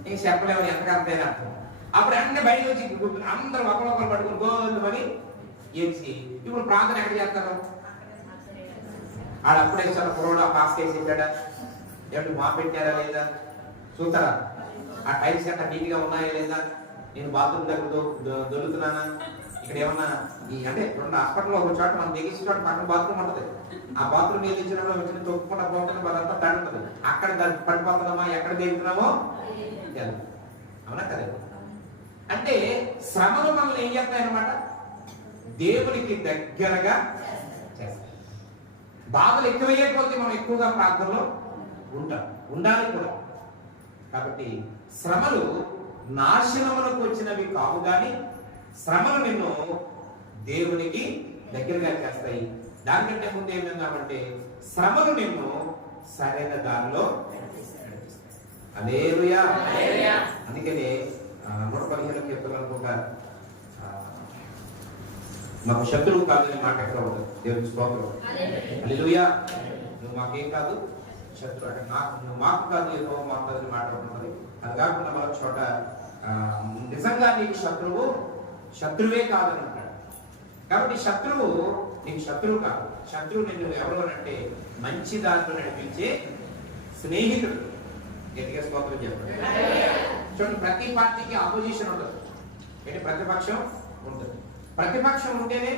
ఇంక చెప్పలేము ఎంతగా అర్థమైనా అర్థం. అప్పుడు వెంటనే బయటకు వచ్చి అందరూ ఒకరొకరు పట్టుకుని గోల్మని ఏడ్చి ఇప్పుడు ప్రార్థన ఎక్కడ చేస్తారు? ఆడ అప్పుడే చాలా పురోడా పాస్ చేసి పెట్టాడా, ఏమిటి మా పెట్టారా లేదా చూస్తారా? ఆ టైల్స్ గట్ట నీట్గా ఉన్నాయా లేదా, నేను బాత్రూమ్ దగ్గర దొరుకుతున్నానా, ఇక్కడ ఏమన్నా అంటే రెండు హాస్పిటల్లో ఒక చోట మనం దిగేసిన చోట పక్కన బాత్రూమ్ ఉంటుంది. ఆ బాత్రూమ్ నీళ్ళు ఇచ్చినప్పుడు వచ్చిన తొక్కుకుండా పోకుండా వాళ్ళంతా తడి ఉంటుంది. అక్కడ దాన్ని పడిపోతున్నామా, ఎక్కడ దిగుతున్నామో అవునా కదా? అంటే శ్రమలు మనల్ని ఏం చేస్తాయన్నమాట? దేవునికి దగ్గరగా చేస్తాయి. బాధలు ఎక్కువయ్యేపోతే మనం ఎక్కువగా ప్రార్థనలో ఉండాలి కూడా. కాబట్టి శ్రమలు నాశనములకు వచ్చినవి కావు, కానీ శ్రమలు నిన్ను దేవునికి దగ్గరగా చేస్తాయి. దానికంటే ముందు ఏం విన్నామంటే శ్రమలు నిన్ను సరైన దారిలో నడిపిస్తాయి. హల్లెలూయా. అందుకనే 115 కీర్తనలు అనుకుంటా, మాకు శత్రువు కాదు మాట ఎక్కడ ఉండదు. దేవుని స్తోత్రం. హల్లెలూయా. నువ్వు మాకేం కాదు శత్రువు అంటే నువ్వు మాకు కాదు ఏదో మాకు కాదు మాట్లాడుతున్నది. అది కాకుండా మరొక చోట నిజంగా నీకు శత్రువే కాదని అంటాడు. కాబట్టి శత్రువు నీకు శత్రువు కాదు. శత్రువు నిన్ను ఎవరు అంటే మంచి దారిలో నడిపించే స్నేహితుడు. గట్టిగా స్తోత్రం చెప్పండి. చూడండి, ప్రతి పార్టీకి ఆపోజిషన్ ఉండదు, అంటే ప్రతిపక్షం ఉంటుంది. ప్రతిపక్షం ఉంటేనే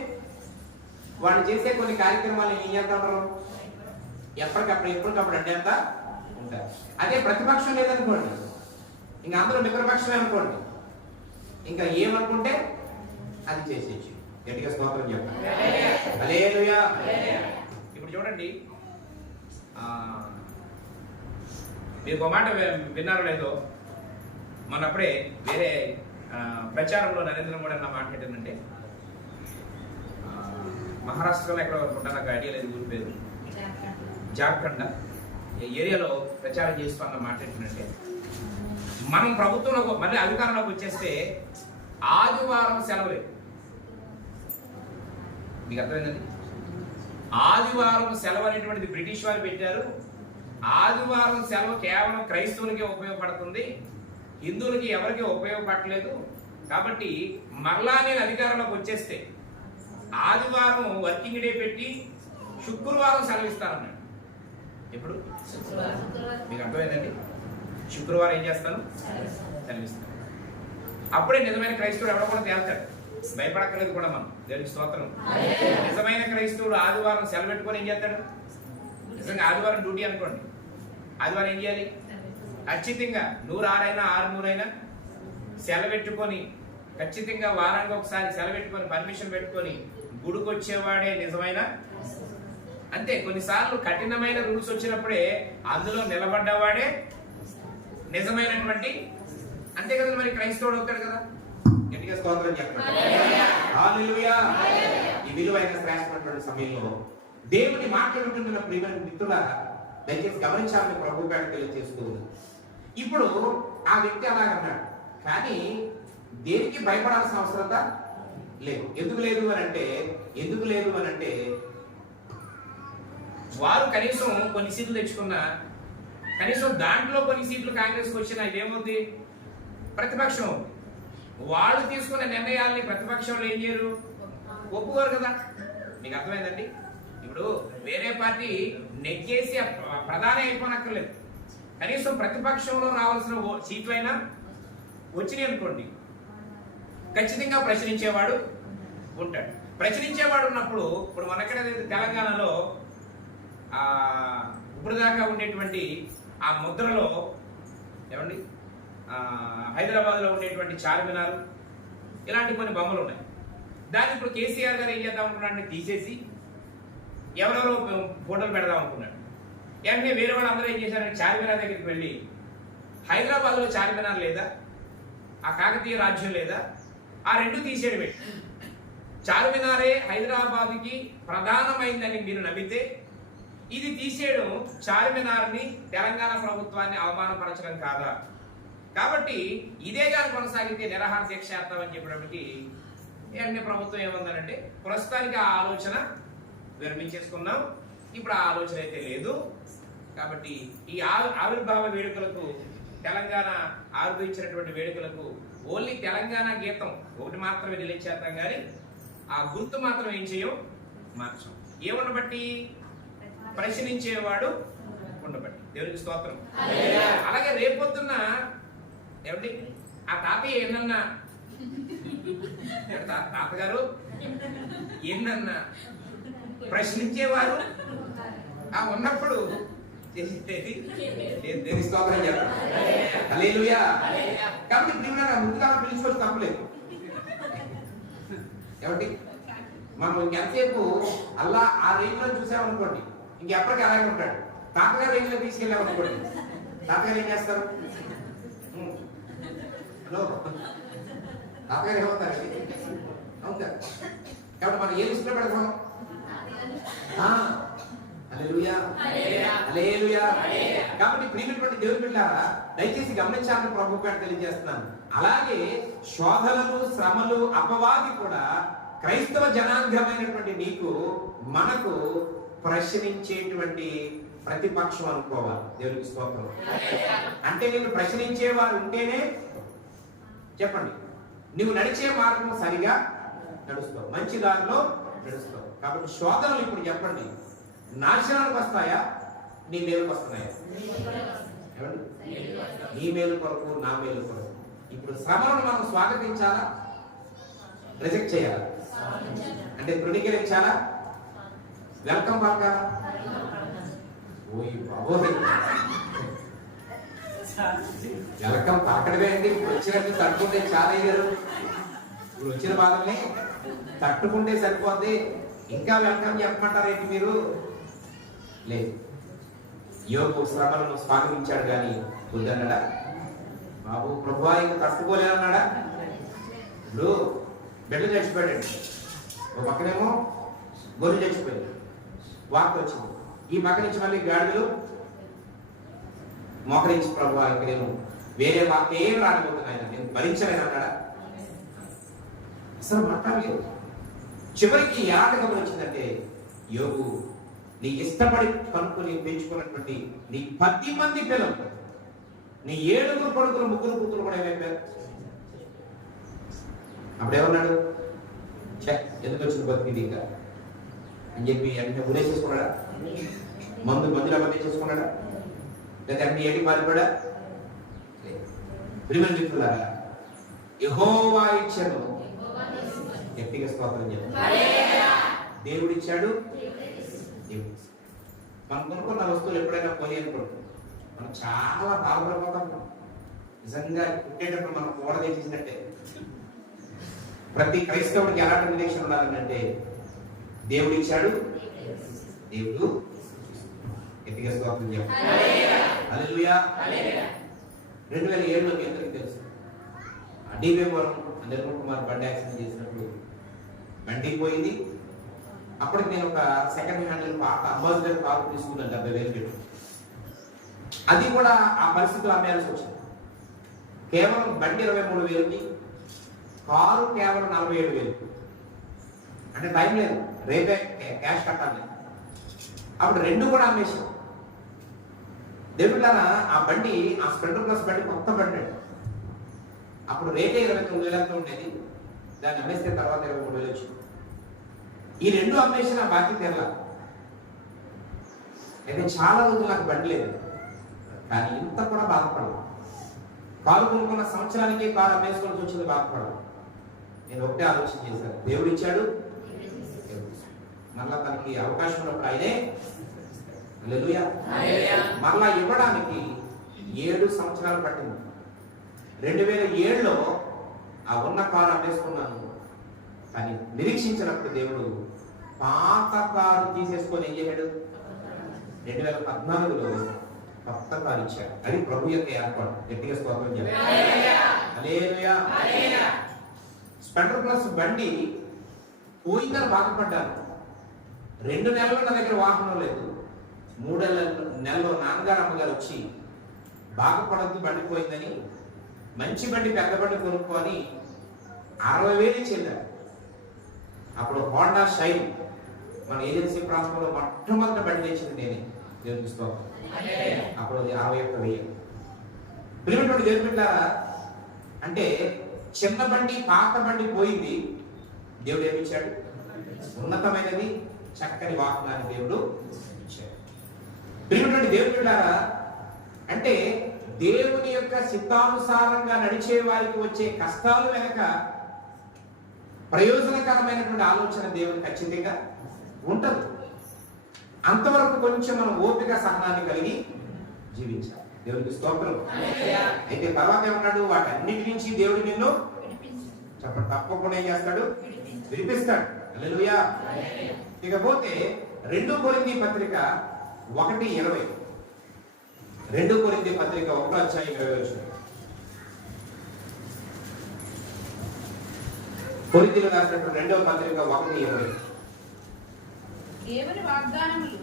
వాళ్ళు చేసే కొన్ని కార్యక్రమాలు ఏం చేస్తారు, ఎప్పటికప్పుడు అడ్డంతా ఉంటారు. అదే ప్రతిపక్షం లేదనుకోండి, ఇంకా అందరూ మిత్రపక్షమే అనుకోండి, ఇంకా ఏమనుకుంటే అది చేసేయచ్చు. గట్టిగా స్తోత్రం చెప్పండి. హల్లెలూయా. ఇప్పుడు చూడండి, మీరు ఒక మాట విన్నారో లేదో, మొన్నప్పుడే వేరే ప్రచారంలో నరేంద్ర మోడీ అన్న మాట ఏంటంటే, మహారాష్ట్రలో ఎక్కడ అనుకుంటా, నాకు ఐడియా లేదు ఊరి పేరు, జార్ఖండ్ ఏరియాలో ప్రచారం చేస్తున్న మాట ఏంటంటే, మనం ప్రభుత్వంలో మళ్ళీ అధికారంలోకి వచ్చేస్తే ఆదివారం సెలవులేదు. మీకు అర్థమైందండి? ఆదివారం సెలవు అనేటువంటిది బ్రిటిష్ వారు పెట్టారు. ఆదివారం సెలవు కేవలం క్రైస్తవులకే ఉపయోగపడుతుంది, హిందువులకి ఎవరికి ఉపయోగపడలేదు. కాబట్టి మరలా నేను అధికారంలోకి వచ్చేస్తే ఆదివారం వర్కింగ్ డే పెట్టి శుక్రవారం సెలవిస్తానన్నాడు. ఎప్పుడు? మీకు అర్థమైందండి? శుక్రవారం ఏం చేస్తాను? సెలవిస్తాను. అప్పుడే నిజమైన క్రైస్తవుడు ఎవడో కూడా తేల్తాడు. భయపడక్కర్లేదు కూడా మనం. దేవునికి స్తోత్రం. నిజమైన క్రైస్తవుడు ఆదివారం సెలవు పెట్టుకొని ఏం చేస్తాడు? నిజంగా ఆదివారం డ్యూటీ అనుకోండి, ఆదివారం ఏం చేయాలి? ఖచ్చితంగా 106 600 సెలవు పెట్టుకొని, ఖచ్చితంగా వారానికి ఒకసారి సెలవు పెట్టుకొని, పర్మిషన్ పెట్టుకొని గుడికి వచ్చేవాడే నిజమైన. అంతే, కొన్నిసార్లు కఠినమైన రూల్స్ వచ్చినప్పుడే అందులో నిలబడ్డవాడే నిజమైనటువంటి. అంతే కదా మరి క్రైస్తవుడు అవుతాడు కదా. గట్టిగా స్తోత్రం చెప్పండి. హల్లెలూయా. ఈ విలువైన శ్రేష్టమైనటువంటి సమయంలో దేవుని మాట్లాడుతున్న ప్రియమైన మిత్రులారా, దయచేసి గమనించాలని ప్రభు గారికి తెలియజేస్తూ, ఇప్పుడు ఆ వ్యక్తి అలాగన్నాడు, కానీ దేనికి భయపడాల్సిన అవసరత లేదు. ఎందుకు లేదు అని అంటే వారు కనీసం కొన్ని సీట్లు తెచ్చుకున్నా, కనీసం దాంట్లో కొన్ని సీట్లు కాంగ్రెస్కి వచ్చినా ఇదేమవుతుంది? ప్రతిపక్షం. వాళ్ళు తీసుకున్న నిర్ణయాల్ని ప్రతిపక్షంలో ఏం చేయరు? ఒప్పుకోరు కదా. మీకు అర్థమైందండి? ఇప్పుడు వేరే పార్టీ నెగ్గేసి ప్రధాని అయిపోనక్కర్లేదు, కనీసం ప్రతిపక్షంలో రావాల్సిన సీట్లు అయినా వచ్చినాయి అనుకోండి, ఖచ్చితంగా ప్రశ్నించేవాడు ఉంటాడు. ప్రశ్నించేవాడు ఉన్నప్పుడు, ఇప్పుడు మనక్కడ తెలంగాణలో ఇప్పుడు దాకా ఉండేటువంటి ఆ ముద్రలో ఏమండి, హైదరాబాద్లో ఉండేటువంటి చార్మినార్ ఇలాంటి కొన్ని బొమ్మలు ఉన్నాయి. దాన్ని ఇప్పుడు కేసీఆర్ గారు ఏం చేద్దాం అనుకున్నాడు? తీసేసి ఎవరెవరో ఫోటోలు పెడదాం అనుకున్నాడు. వెంటనే వేరే వాళ్ళు అందరూ ఏం చేశారంటే చార్మినార్ దగ్గరికి వెళ్ళి, హైదరాబాద్లో చార్మినార్ లేదా, ఆ కాకతీయ రాజ్యం లేదా, ఆ రెండు తీసేయడం పెట్టి, చార్మినారే హైదరాబాద్కి ప్రధానమైందని మీరు నమ్మితే ఇది తీసేయడం చార్మినార్ని, తెలంగాణ ప్రభుత్వాన్ని అవమానపరచడం కాదా? కాబట్టి ఇదే కానీ కొనసాగితే నిరాహార దీక్ష చేస్తామని చెప్పినప్పటికీ వెంటనే ప్రభుత్వం ఏముందనంటే ప్రస్తుతానికి ఆ ఆలోచన విరమించేసుకున్నాం, ఇప్పుడు ఆ ఆలోచన అయితే లేదు. కాబట్టి ఈ ఆవిర్భావ వేడుకలకు, తెలంగాణ ఆవిర్భవించినటువంటి వేడుకలకు ఓన్లీ తెలంగాణ గీతం ఒకటి మాత్రమే రిలీజ్ చేద్దాం, కానీ ఆ గుర్తు మాత్రం ఏం చేయం, మార్చం. ఏముండబట్టి? ప్రశ్నించేవాడు ఉండబట్టి. దేవునికి స్తోత్రం. అలాగే రేపొద్దున్న ఏమండి ఆ తాతయ్య ఎన్నన్నా, తాతగారు ఎన్నన్నా ప్రశ్నించేవారు ఆ ఉన్నప్పుడు దేవుని స్తోత్రం చెప్పండి. హల్లెలూయా. కాబట్టి ఇప్పుడు ముందుగా పిలుచుకోవచ్చు, తప్పలేదు. ఏమండి మనం ఇంకెంతసేపు అల్లా ఆ రేంజ్ లో చూసామనుకోండి, ఇంకెప్పటికీ అలాగే ఉంటాడు. తాతగారు రేంజ్ లో తీసుకెళ్ళామనుకోండి, తాతగారు ఏం చేస్తారు? హలో, తాతగారు ఏమవుతారు? అవుతారు. కాబట్టి మనం ఏ దృష్టిలో పెడతాం? హల్లెలూయా, హల్లెలూయా. కాబట్టి ప్రియమైనటువంటి దేవుని బిడ్డలారా, దయచేసి గమనించాలని ప్రభు గారు తెలియజేస్తున్నాను. అలాగే శోధనలు, శ్రమలు, అపవాది కూడా క్రైస్తవ జనాంగమైనటువంటి నీకు, మనకు ప్రశ్నించేటువంటి ప్రతిపక్షం అనుకోవాలి. దేవునికి స్తోత్రం. అంటే నేను ప్రశ్నించేవారు ఉంటేనే చెప్పండి నువ్వు నడిచే మార్గం సరిగా నడుస్తావు, మంచి దారిలో నడుస్తావు. కాబట్టి శోధనలు ఇప్పుడు చెప్పండి నాశనానికి వస్తాయా, నీ మేలుకు వస్తున్నాయా? నీ మేలు కొరకు, నా మేలు కొరకు. ఇప్పుడు శ్రమలను మనం స్వాగతించాలా, రిజెక్ట్ చేయాలా? అంటే తృణీకరించాలా, వెల్కమ్ పలకాలా? ఓయ్ బాబోయ్, వెల్కమ్ పలకడమే అండి. ఇప్పుడు వచ్చినట్టు తట్టుకుంటే చాలా అయ్యారు. ఇప్పుడు వచ్చిన బాధల్ని తట్టుకుంటే సరిపోద్ది, ఇంకా వెల్కమ్ చెప్పమంటారేంటి మీరు? లేదు. యోగు శ్రమలను స్వాగతించాడు కానీ వద్దన్నాడా? బాబు ప్రభువా ఇంకా తట్టుకోలేనన్నాడా? ఇప్పుడు బిడ్డలు చచ్చిపోయాడు, ఒక పక్కనేమో గొర్రెలు చచ్చిపోయాడు, వార్త వచ్చింది. ఈ పక్క నుంచి మళ్ళీ గాడిదలు మోకరించి ప్రభువా ఇంక నేను వేరే వార్త ఏం రాకపోతున్నాయి, నేను భరించలేనన్నాడా? అసలు మాట్లాడలేదు. చివరికి ఆటకం వచ్చిందంటే, యోగు నీ ఇష్టపడి కనుక్కొని పెంచుకున్నటువంటి నీ 10 మంది పిల్లలు, నీ 7 కొడుకులు, 3 కూతురు కూడా ఏమైపోయారు? అప్పుడేమన్నాడు? ఎందుకు వచ్చిన బతికింది ఇంకా అని చెప్పి అన్ని ఉరేసేసుకున్నాడా? మందులో బందీ చేసుకున్నాడా? లేదా అన్ని ఏటి పారిపోయాడా? ప్రియమిత్రులారా, యెహోవా ఇచ్చాడు, గట్టిగా స్తోత్రం చెప్పాలి. దేవుడిచ్చాడు. మనం కొనుక్కున్న వస్తువులు ఎప్పుడైనా కొని అనుకుంటాం, మనం చాలా బాధపడిపోతాం. నిజంగా పుట్టేటప్పుడు మనం కూడ తెచ్చినట్టే. ప్రతి క్రైస్తవుడికి ఎలాంటి నిరీక్షణ ఉండాలంటే, దేవుడు ఇచ్చాడు, దేవుడు గట్టిగా స్తోత్రం చెప్పాలి. హల్లెలూయా. 2007లో మీ అందరికీ తెలుసు, డివేవరం నిర్మల్ కుమార్ బండి యాక్సిడెంట్ చేసినప్పుడు బండి పోయింది. అప్పటికి నేను ఒక సెకండ్ హ్యాండ్ పాత అంబాసిడర్ కారు తీసుకున్నాను 70,000 పెట్టి. అది కూడా ఆ పరిస్థితులు అమ్మేయాల్సి వచ్చింది. కేవలం బండి 23,000కి, కారు కేవలం 47,000. అంటే టైం లేదు, రేపే క్యాష్ కట్టాలి. అప్పుడు 2 కూడా అమ్మేసాం. దేవుళ్ళారా, ఆ బండి, ఆ స్ప్లెండర్ ప్లస్ బండి కొత్త బండి అండి. అప్పుడు రేటే 29,000 ఉండేది, దాన్ని అమ్మేస్తే తర్వాత 23,000 వచ్చింది. ఈ 2 అమ్మేసిన బాకీ తెరలా. అయితే చాలా రోజులు నాకు బండి లేదు, కానీ ఇంత కూడా బాధపడదు. కారు కొనుక్కున్న సంవత్సరానికి కారు అమ్మేసుకోవాల్సి వచ్చింది, బాధపడదు. నేను ఒకటే ఆలోచన చేశాను, దేవుడు ఇచ్చాడు, మరలా తనకి అవకాశం ఉన్నప్పుడు ఆయనే. హల్లెలూయా. మరలా ఇవ్వడానికి 7 సంవత్సరాలు పట్టింది. 2007లో ఆ ఉన్న కారు అమ్మేసుకున్నాను. కానీ నిరీక్షించినప్పుడు దేవుడు పాత కారు తీసేసుకొని ఏం చేశాడు? 2014లో కొత్త కారు ఇచ్చాడు. అది ప్రభు యొక్క ఏర్పాటు. గట్టిగా స్తోత్రం చెప్పాలి. హల్లెలూయా. స్ప్లెండర్ ప్లస్ బండి పోయిందని బాధపడ్డాను. 2 నెలలు నా దగ్గర వాహనం లేదు. 3 నెలల్లో నాన్నగారు అమ్మగారు వచ్చి బాధపడద్దు బండి పోయిందని మంచి బండి, పెద్ద బండి కొనుక్కొని 60,000 చెల్లారు. అప్పుడు హోండా షైన్ మన ఏజెన్సీ ప్రాంతంలో మొట్టమొదటి బండి తెచ్చింది నేనే, దేవునికి స్తోత్రం. అప్పుడు అది 61,000. ప్రియమైనటువంటి దేవుని బిడ్డలారా, అంటే చిన్న బండి పాత బండి పోయింది, దేవుడు ఏమిచ్చాడు? ఉన్నతమైనది చక్కని వాహనాన్ని దేవుడు ఇచ్చాడు. ప్రియమైనటువంటి దేవుని బిడ్డలారా, అంటే దేవుని యొక్క సిద్ధానుసారంగా నడిచే వారికి వచ్చే కష్టాలు వెనక ప్రయోజనకరమైనటువంటి ఆలోచన దేవుని ఖచ్చితంగా ఉంటుంది. అంతవరకు కొంచెం మనం ఓపిక సహనాన్ని కలిగి జీవించాలి. దేవునికి స్తోత్రం. అయితే తర్వాత ఏమన్నాడు? వాటన్నిటి నుంచి దేవుడు నిన్ను చెప్పండి తప్పకుండా ఏం చేస్తాడు? విడిపిస్తాడు. హల్లెలూయా. ఇకపోతే 2 కొరింథీ పత్రిక 1:20. 2 కొరింథీ పత్రిక 1:20. కొరింథీయులకు రాసినటువంటి 2వ పత్రిక 1:20. దేవుని వాగ్దానములు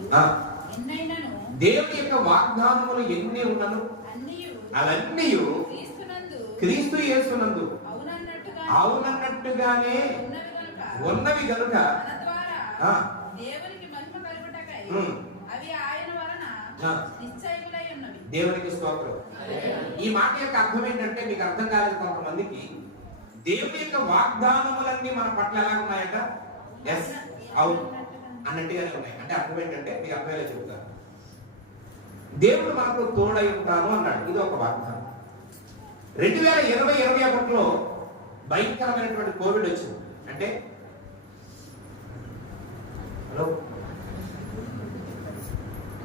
ఎన్నైనను, దేవుని యొక్క వాగ్దానములు ఎన్ని ఉన్నను అవన్నీ క్రీస్తు యేసునందు అవునన్నట్టుగానే ఉన్నవి గనుక దేవునికి మహిమ కలుగుటకై అవి ఆయన వలన నిశ్చయములై ఉన్నవి. దేవునికి స్తోత్రం. ఈ మాట యొక్క అర్థం ఏంటంటే, మీకు అర్థం కాలేదు కొంతమందికి, దేవుని యొక్క వాగ్దానములన్నీ మన పట్ల ఎలా ఉన్నాయట? ఎస్, అవును అన్నట్టుగానే ఉన్నాయి. అంటే అర్థం ఏంటంటే, మీకు అర్థమయ్యేలా చెప్తాను. దేవుడు మనకు తోడై ఉంటాను అన్నాడు. ఇది ఒక వాగ్దానం. 2020-21లో భయంకరమైనటువంటి కోవిడ్ వచ్చింది. అంటే హలో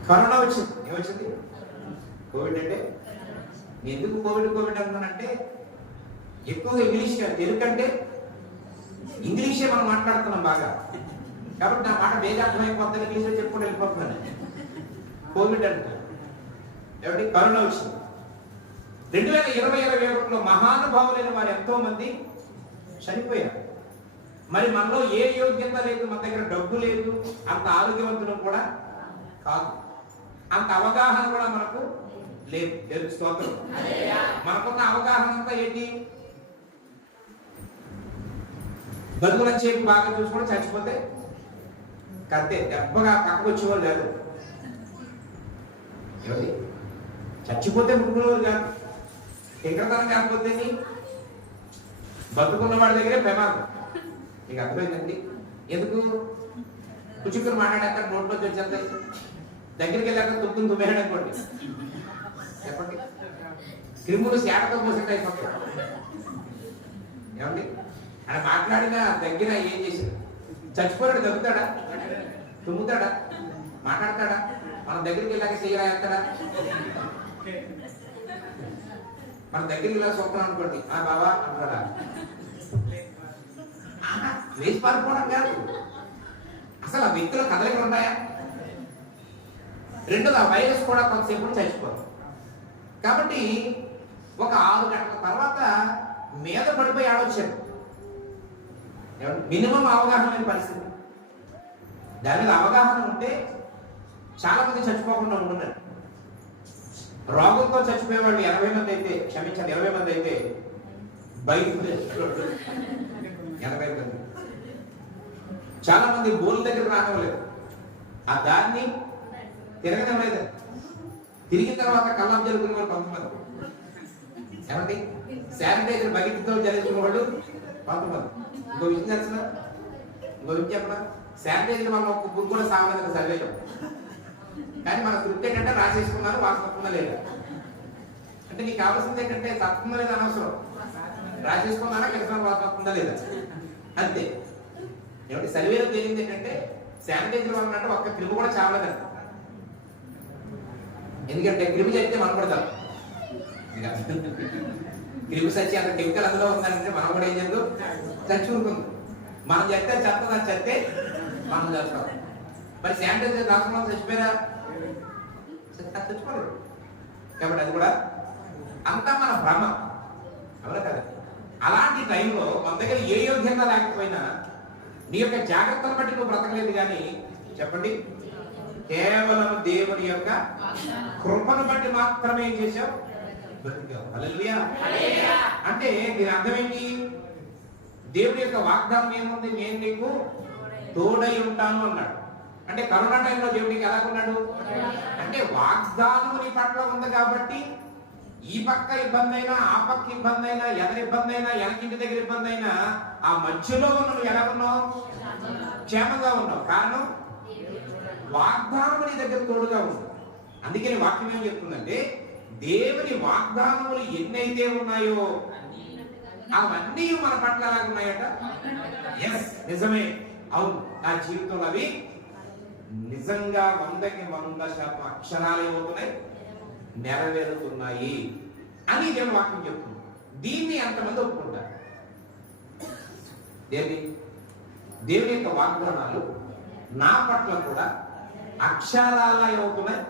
కరోనా వచ్చింది. ఏమొచ్చింది? కోవిడ్. అంటే ఎందుకు కోవిడ్ అంటున్నానంటే, ఎక్కువగా ఇంగ్లీష్ కాదు, తెలుగు కంటే ఇంగ్లీషే మనం మాట్లాడుతున్నాం బాగా. కాబట్టి నా మాట బేగా అర్థమైపోతుంది, ఇంగ్లీష్లో చెప్పుకుంటూ వెళ్ళిపోతున్నాను. కోవిడ్ అంటే ఏమిటి? కరోనా వచ్చింది. 2020-21లో మహానుభావులైన వారు ఎంతో మంది చనిపోయారు. మరి మనలో ఏ యోగ్యత లేదు, మన దగ్గర డబ్బు లేదు, అంత ఆరోగ్యవంతులు కూడా కాదు, అంత అవగాహన కూడా మనకు లేదు. దేవునికి స్తోత్రం. మనకున్న అవగాహన అంతా ఏంటి? బతుకులని చెప్పి బాగా చూసుకుంటే చచ్చిపోతే కత్తే దెబ్బగా పక్కకు వచ్చేవారు కాదు. ఏమిటి? చచ్చిపోతే ముట్టుకునేవారు కాదు. ఇంకతనం కాకపోతే బతుకున్న వాడి దగ్గరే ప్రమాదం. మీకు అర్థమైందండి? ఎందుకు? కుచుక్కుని మాట్లాడాక నోట్లో వచ్చేంత దగ్గరికి వెళ్ళాక తుప్పుని తుమ్మేయడం అనుకోండి, చెప్పండి, క్రిములు శాటతో పోసినట్టు అయిపోతాడు. ఏమండి? ఆయన మాట్లాడినా దగ్గర ఏం చేశాడు? చచ్చిపోయాడు. దగ్గుతాడా? తుమ్ముతాడా? మాట్లాడతాడా? మన దగ్గరికి వెళ్ళాక చేయరాస్తాడా? మన దగ్గరికి వెళ్ళాక సొప్పనం అనుకోండి, ఆ బాబా అంటాడా? వేసి పారిపోవడం కాదు. అసలు ఆ వ్యక్తుల కదలికలు ఉంటాయా? రెండోది, ఆ వైరస్ కూడా కొంతసేపు చచ్చిపోదు. కాబట్టి ఒక 6 గంటల తర్వాత మీద పడిపోయి ఆడొచ్చాడు. మినిమం అవగాహన లేని పరిస్థితి. దాని మీద అవగాహన ఉంటే చాలా మంది చచ్చిపోకుండా ఉంటున్నారు. రోగంతో చచ్చిపోయే వాళ్ళు 80 మంది అయితే, క్షమించండి 20 మంది అయితే, బయట 80 మంది. చాలా మంది బోల్ దగ్గర రానివ్వలేదు, ఆ దాన్ని తిరగలేదు. తిరిగిన తర్వాత కళ్ళం జరుగుతున్న వాళ్ళు కొంతమంది. ఏమండి? శానిటైజర్ బకెట్తో జరుగుతున్న వాళ్ళు కొంతమంది. ఇంకో విషయం తెలుసిన, చెప్పనా, శానిటైజర్ వల్ల ఒక బుక్ కూడా సాగలేదు సర్వేలో. కానీ మన తృప్తి ఏంటంటే రాసేసుకున్నారు, వాళ్ళు తప్పకుండా లేదా. అంటే నీకు కావాల్సింది ఏంటంటే తప్పకుండా లేదా అనవసరం, రాసేసుకున్నారా కిరసన వాళ్ళు తప్పకుండా లేదా అంతే. ఏమంటే సర్వేలో తేలింది ఏంటంటే శానిటైజర్ వల్ల అంటే ఒక్క క్రిమి కూడా చావలేదంట. ఎందుకంటే క్రిమి చచ్చితే మనం పడతాం. క్రిమి చచ్చి అంత కెమికల్ అందులో ఉందంటే మనం కూడా ఏం చేద్దాం? చచ్చి ఉంటుంది. మనం చెప్తే చెత్త చెప్తే మనం చేస్తాం. మరి శానిటైజర్ రాసుకున్నాం చచ్చిపోయారా? చచ్చిపోలేదు. కాబట్టి అది కూడా అంతా మన భ్రమ, అవునా కదా? అలాంటి టైంలో మన దగ్గర ఏ యోగ్యత లేకపోయినా నీ యొక్క జాగ్రత్తను బట్టి నువ్వు బ్రతకలేదు. కానీ చెప్పండి, కేవలం దేవుని యొక్క కృపను బట్టి మాత్రమే ఏం చేశావు? బ్రతికావు. హల్లెలూయా. అంటే దీని అర్థం ఏంటి? దేవుడి యొక్క వాగ్దానం ఏముంది? నేను నీకు తోడై ఉంటాను అన్నాడు. అంటే కరోనా టైంలో దేవుడికి ఎలా ఉన్నాడు అంటే వాగ్దానం నీ పట్ల ఉంది కాబట్టి ఈ పక్క ఇబ్బంది అయినా, ఆ పక్క ఇబ్బంది అయినా, ఎదరి ఇబ్బంది అయినా, వెనకింటి దగ్గర ఇబ్బంది అయినా, ఆ మధ్యలో నువ్వు ఎలా ఉన్నావు? క్షేమంగా ఉన్నావు. కారణం వాగ్దానం నీ దగ్గర తోడుగా ఉంది. అందుకని వాక్యం ఏం చెప్తుందంటే దేవుని వాగ్దానములు ఎన్నైతే ఉన్నాయో అవన్నీ మన పట్ల ఎలాగ ఉన్నాయట? ఎస్, నిజమే, అవును, నా జీవితంలో అవి నిజంగా 100కి 100% అక్షరాలు ఏమవుతున్నాయి? నెరవేరుతున్నాయి అని దేవుని వాక్యం చెప్తుంది. దీన్ని ఎంతమంది ఒప్పుకుంటారు? దేవుని యొక్క వాగ్దానాలు నా పట్ల కూడా అక్షరాల ఏమవుతున్నాయి?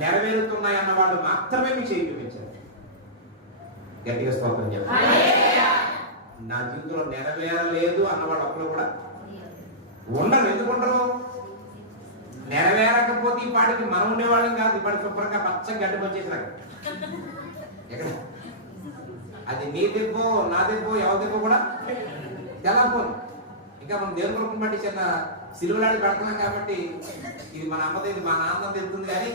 నెరవేరుతున్నాయి అన్నవాడు మాత్రమే మీ చేయి చూపించారు. గట్టిగా స్తోత్రం చెప్పండి. నా జీవితంలో నెరవేరలేదు అన్నవాడు అప్పుడు కూడా ఉండరు. ఎందుకు ఉండరు? నెరవేరకపోతే ఈ పాటికి మనం ఉండేవాళ్ళం కాదు. ఇప్పటి శుభ్రంగా పచ్చగా గడ్డి వచ్చేసినాక ఎక్కడ అది నీ దెబ్బో నా దెబ్బో ఎవరి దెబ్బో కూడా తెలపోను. ఇంకా మనం దేవుని కృపను బట్టి చిన్న సిలువలాడి పెడుతున్నాం కాబట్టి ఇది మన అమ్మది, ఇది మా నాన్న తెలుస్తుంది. కానీ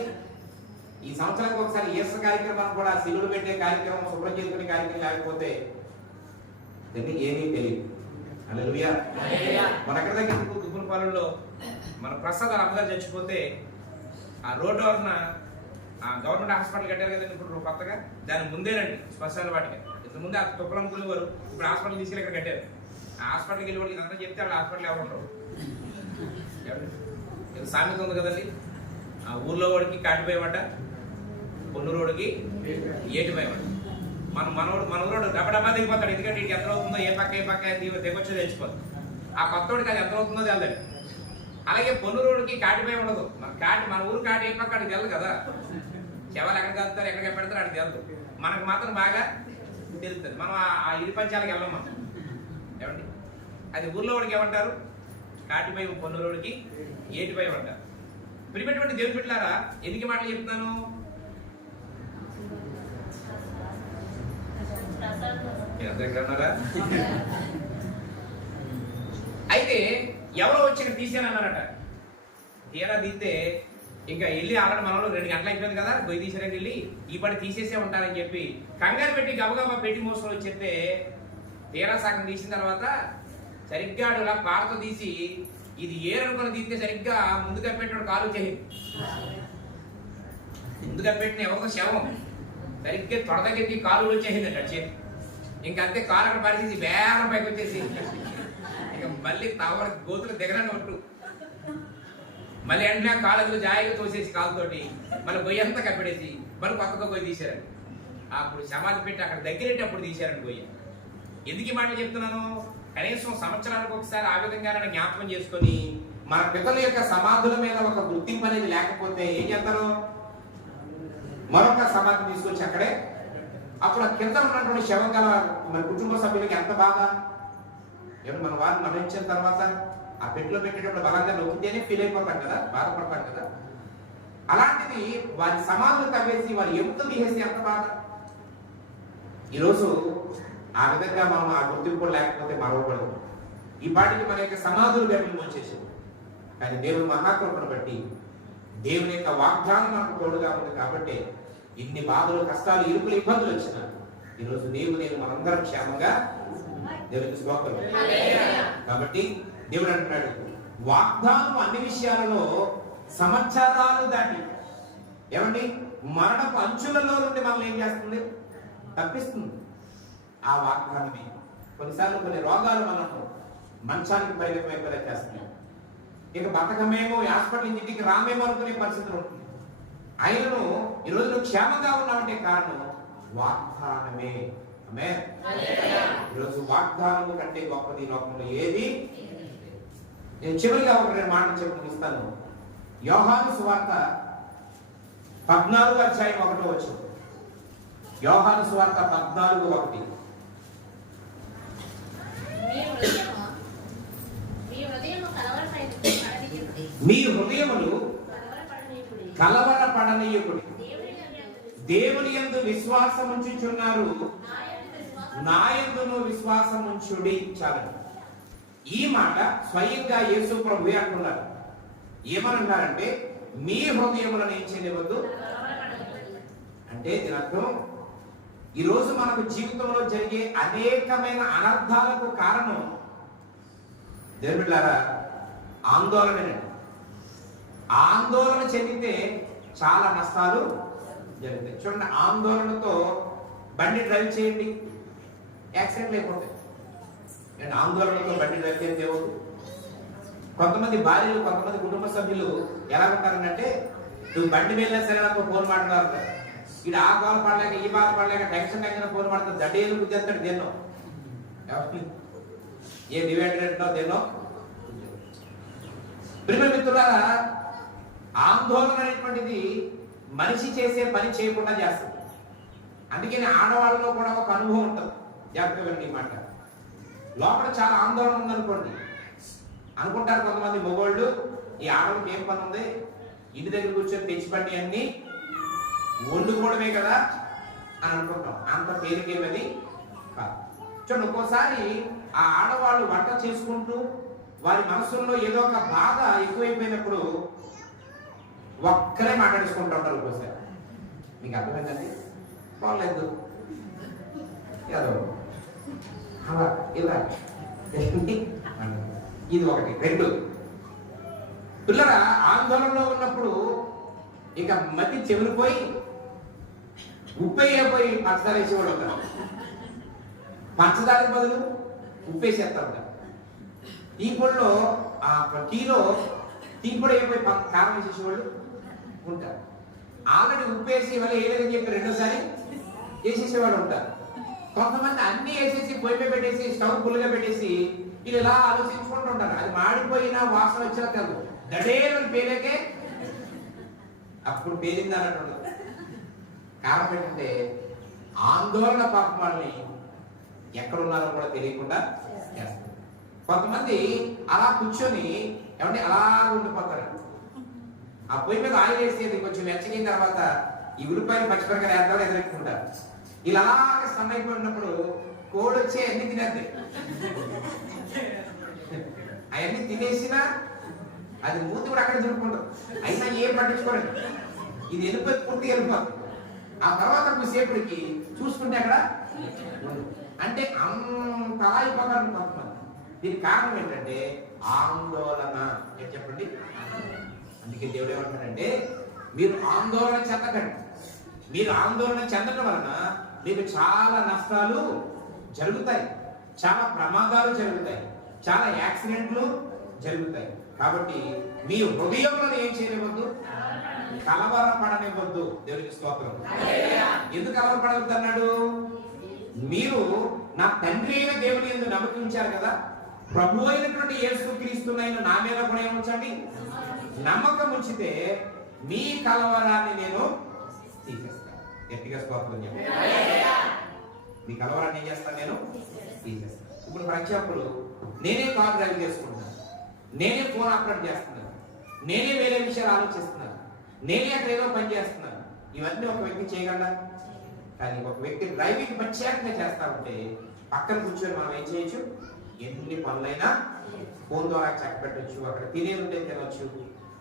ఈ సంవత్సరానికి ఒకసారి ఈస్టర్ కార్యక్రమాన్ని కూడా సిలువలు పెట్టే కార్యక్రమం, శుభ్రం చేసుకునే కార్యక్రమం లేకపోతే దీన్ని ఏమీ తెలియదు. హల్లెలూయా. మన ఎక్కడ దగ్గర దుబ్బులపాలెంలో మన ప్రసాద్ అమ్మగారు చచ్చిపోతే ఆ రోడ్డు వలన ఆ గవర్నమెంట్ హాస్పిటల్ కట్టారు కదండి ఇప్పుడు కొత్తగా. దాని ముందేనండి శ్మశాన వాటికి. ఇంతకు ముందే ఆ తుప్పలు అమ్ముకునేవారు. ఇప్పుడు హాస్పిటల్ తీసుకెళ్ళి ఇక్కడ కట్టారు. ఆ హాస్పిటల్కి వెళ్ళి వాళ్ళకి అంతా చెప్తే వాళ్ళ హాస్పిటల్ ఎవరు ఉంటారు? సామెత ఉంది కదండి, ఆ ఊర్లో వాడికి కాటిపోయేవాట, పొన్నురోడికి ఏటిపోయేవాడు. మన ఊరోడు డబ్బా దిగిపోతాడు. ఎందుకంటే ఇంటికి ఎంత అవుతుందో ఏ పక్క దిగొచ్చో తెచ్చిపోదు. ఆ కొత్తోడికి అది ఎంత అవుతుందో తెలదండి. అలాగే పొన్నురోడికి కాటిపోయి ఉండదు. మన ఊరు కాటి ఏ పక్క అడిగి తెలదు కదా. శవాలు ఎక్కడ కలుపుతారు, ఎక్కడ పెడతారు అడిగి తెలదు. మనకు మాత్రం బాగా తెలుస్తుంది. మనం ఆ ఇరు పంచాలకు వెళ్ళం మనం. ఏమండి, అది ఊర్లో వాడికి ఏమంటారు? కాటిపై పొన్నురోడికి ఏటిపై అంటారు. ప్రియమైనటువంటి దేవుని బిడ్డలారా, ఎందుకు మాటలు చెప్తున్నాను? అయితే ఎవరో వచ్చి ఇక్కడ తీసానన్నారట. తీరా తీస్తే ఇంకా వెళ్ళి ఆల్రెడీ మనలో 2 గంటలు అయిపోయింది కదా, గొయ్యి తీసారని వెళ్ళి ఈ పడి తీసేసే ఉంటారని చెప్పి కంగారు పెట్టి గబగబా పెట్టి మోసుకొని వచ్చేస్తే తీరా సగం తీసిన తర్వాత సరిగ్గా ఇలా పారతో తీసి ఇది ఏరనుకొని తీస్తే సరిగ్గా ముందుగా పెట్టిన కాలు చేయి ముందుగా పెట్టిన ఎవరితో శవం సరిగ్గా తొడదకెత్తి కాలు వచ్చేసిందట చేతి. ఇంకా అంతే కాలు అక్కడ పరిచేసి వేరం పైకి వచ్చేసి ఇక మళ్ళీ తవర గోతులు దిగనట్టు ఒట్టు మళ్ళీ వెంటనే కాళ్ళకు జాయిగా తోసేసి కాలుతోటి మళ్ళీ గొయ్యి అంతా కప్పెడేసి మళ్ళీ కొత్తగా గొయ్యి తీశారండి. అప్పుడు సమాధి పెట్టి అక్కడ దగ్గరేటప్పుడు తీశారండి గొయ్యి. ఎందుకు ఈ మాటలు చెప్తున్నాను? కనీసం సంవత్సరానికి ఒకసారి ఆ విధంగా జ్ఞాపకం చేసుకొని మన పితల యొక్క సమాధుల మీద ఒక గుర్తింపు అనేది లేకపోతే ఏం చేస్తారు? మరొక సమాధి తీసుకొచ్చి అక్కడే అప్పుడు కింద ఉన్నటువంటి శవం గల మన కుటుంబ సభ్యులకి ఎంత బాధ. ఏమన్నా మన వారిని మరణించిన తర్వాత ఆ పెట్టిలో పెట్టేటప్పుడు బలంగా నొక్కితేనే ఫీల్ అయిపోతాం కదా, బాధపడతాం కదా. అలాంటిది వారి సమాధులు తవ్వేసి వారి ఎముకలు తీసేసి ఎంత బాధ. ఈరోజు ఆ విధంగా మనం ఆ గుర్తింపు లేకపోతే మరవబడదు. ఈ పాటికి మన యొక్క సమాధులు గడ్డలు మోచేసాం. కానీ దేవుని మహాకృపను బట్టి దేవుని యొక్క వాగ్దానం మనకు తోడుగా ఉంది కాబట్టి ఇన్ని బాధలు, కష్టాలు, ఇరుకులు, ఇబ్బందులు వచ్చినా ఈరోజు నేను మనందరం క్షేమంగా దేవునికి స్తోత్రం. కాబట్టి దేవుడు అంటున్నాడు, వాగ్దానం అన్ని విషయాలలో సంవత్సరాలు దాటి ఏమండి మరణపు అంచులలో నుండి మనల్ని ఏం చేస్తుంది? తప్పిస్తుంది. ఆ వాగ్దానమే కొన్నిసార్లు కొన్ని రోగాలు మనకు మంచానికి పరిమితమైపోయేలా చేస్తున్నాయి. ఇక బతకమేమో, హాస్పిటల్ ఇంటికి రామేమో అనుకునే పరిస్థితులు ఉంటుంది. ఆయనను ఈరోజు నువ్వు క్షేమంగా ఉన్నావంటే కారణం వాగ్దానమే. ఆమేన్. ఈరోజు వాగ్దానము కంటే గొప్పది లోకంలో ఏది. నేను చివరిగా ఒక 2 మాటలు చెప్పి ముగిస్తాను. యోహాను సువార్త 14:1. యోహాను సువార్త 14:1. మీ హృదయములు కలవరపడనీయకుడి, దేవుని యందు విశ్వాసం ఉంచుచున్నారు, నా యందును విశ్వాసం ఉంచుడి. చాలండి. ఈ మాట స్వయంగా యేసు ప్రభు అంటున్నారు. ఏమన్నారంటే మీ హృదయములను ఏం చేయవద్దు అంటే దీని అర్థం ఈరోజు మనకు జీవితంలో జరిగే అనేకమైన అనర్థాలకు కారణం దేవుడిలారా ఆందోళన. ఆందోళన చెందితే చాలా నష్టాలు జరుగుతాయి. చూడండి, ఆందోళనతో బండి డ్రైవ్ చేయండి, యాక్సిడెంట్లు అయిపోతాయి. అండ్ ఆందోళనతో బండి డ్రైవ్ చేస్తే ఏమవుతుంది? కొంతమంది భార్యలు, కొంతమంది కుటుంబ సభ్యులు ఎలా ఉంటారంటే నువ్వు బండి వెళ్ళినా సరే నాకు ఫోన్ మాట్లాడతారు. ఇది ఆ బాధ పడలేక ఈ బాధ పడలేక టెన్షన్ ఫోన్ మాట్లాడుతుంది. దడ్డేలు గుద్దేస్తాడు దేన్నో, ఏ డివైడర్ దేన్నో. ప్రియమైన మిత్రులారా, ఆందోళన అనేటువంటిది మనిషి చేసే పని చేయకుండా చేస్తుంది. అందుకని ఆడవాళ్ళలో కూడా ఒక అనుభవం ఉంటుంది. జాగ్రత్తగా వినండి ఈ మాట. లోపల చాలా ఆందోళన ఉందనుకోండి, అనుకుంటారు కొంతమంది మొగోళ్ళు, ఈ ఆడవాళ్ళకి ఏం పని ఉంది, ఇంటి దగ్గర కూర్చొని తెచ్చిపండి అన్ని వండుకోవడమే కదా అని అనుకుంటాం. అంత తేలికేమది కాదు. చూడండి, ఒక్కోసారి ఆ ఆడవాళ్ళు వంట చేసుకుంటూ వారి మనసుల్లో ఏదో ఒక బాధ ఎక్కువైపోయినప్పుడు ఒక్కరే మాట్లాడుకుంటూ ఉంటారు. ఒక్కోసారి మీకు అర్థమైందండి, బాగలేదు ఏదో అలా ఇలా ఇది ఒకటి. రెండు, పిల్లల ఆందోళనలో ఉన్నప్పుడు ఇక మతి చెవిలిపోయి ఉప్పేయపోయి పంచదార వేసేవాడు ఉంటారు. పంచదార బదులు ఉప్పేసేస్తా ఉంటారు. టీ పొడిలో టీలో టీ పొడి అయిపోయి కారం వేసేసేవాళ్ళు ఉంటారు. ఆల్రెడీ ఉప్పేసి వాళ్ళు ఏదని చెప్పి రెండోసారి వేసేసేవాళ్ళు ఉంటారు. కొంతమంది అన్ని వేసేసి పొయ్యి పెట్టేసి స్టవ్ ఫుల్గా పెట్టేసి వీళ్ళు ఇలా ఆలోచించుకుంటూ ఉంటారు. అది మాడిపోయినా వాసన వచ్చినా కాదు, దడేలు పేలేకే అప్పుడు పేలింది అన్నట్టు. కారణం ఏంటంటే ఆందోళన పాపం వాళ్ళని ఎక్కడున్నారో కూడా తెలియకుండా చేస్తారు. కొంతమంది అలా కూర్చొని ఏమంటే అలా ఉండిపోతారు. ఆ పొయ్యి మీద ఆయిల్ వేసేది కొంచెం వెచ్చగిన తర్వాత ఈ ఉల్లిపాయలు పచ్చిమిరపకాయలు వేద్దామని ఎదురెట్టుకుంటారు. ఇలా అలాగే సన్న అయిపోయినప్పుడు కోడి వచ్చి అన్ని తినేద్దాయి. అవన్నీ తినేసినా అది మూతి కూడా అక్కడ దొరుకుంటాం. అయినా ఏం పట్టించుకోలేదు, ఇది వెళ్ళిపోయి పూర్తిగా వెళ్ళిపోతుంది. ఆ తర్వాత కొద్దిసేపటికి చూసుకుంటే అక్కడ అంటే అంత అయిపోతారు కొంతమంది. దీనికి కారణం ఏంటంటే ఆందోళన. ఏం చెప్పండి? అందుకే దేవుడు ఏమంటాడంటే మీరు ఆందోళన చెందకండి. మీరు ఆందోళన చెందడం వలన మీకు చాలా నష్టాలు జరుగుతాయి, చాలా ప్రమాదాలు జరుగుతాయి, చాలా యాక్సిడెంట్లు జరుగుతాయి. కాబట్టి మీ హృదయంలో ఏం చేయనివ్వద్దు, కలవరపడనివ్వద్దు. దేవునికి స్తోత్రం. ఎందుకు కలవరపడవద్దు అన్నాడు? మీరు నా తండ్రి అయిన దేవుని యందు నమ్మకం ఉంచారు కదా, ప్రభు అయినటువంటి యేసుక్రీస్తునైన నా మీద కూడా ఏముంచండి, నమ్మకం ఉంచితే మీ కలవరాన్ని నేను తీసేస్తాను. గట్టిగా స్తోత్రం చెప్పండి. మీ కలవరాన్ని ఏం చేస్తాను? నేను తీసేస్తాను. ఇప్పుడు ఫర్ ఎగ్జాంపుల్ నేనే కార్ డ్రైవ్ చేసుకుంటున్నాను, నేనే ఫోన్ ఆపరేట్ చేస్తున్నాను, నేనే వేరే విషయాలు ఆలోచిస్తున్నాను, నేనే అక్కడ ఏదో పని చేస్తున్నాను. ఇవన్నీ ఒక వ్యక్తి చేయగలరా? కానీ ఒక వ్యక్తి డ్రైవింగ్ ప్రత్యేకంగా చేస్తా ఉంటే పక్కన కూర్చొని మనం ఏం చేయొచ్చు? ఎన్ని పనులైనా ఫోన్ ద్వారా చెక్ పెట్టచ్చు, అక్కడ తినేది ఉంటే తినొచ్చు,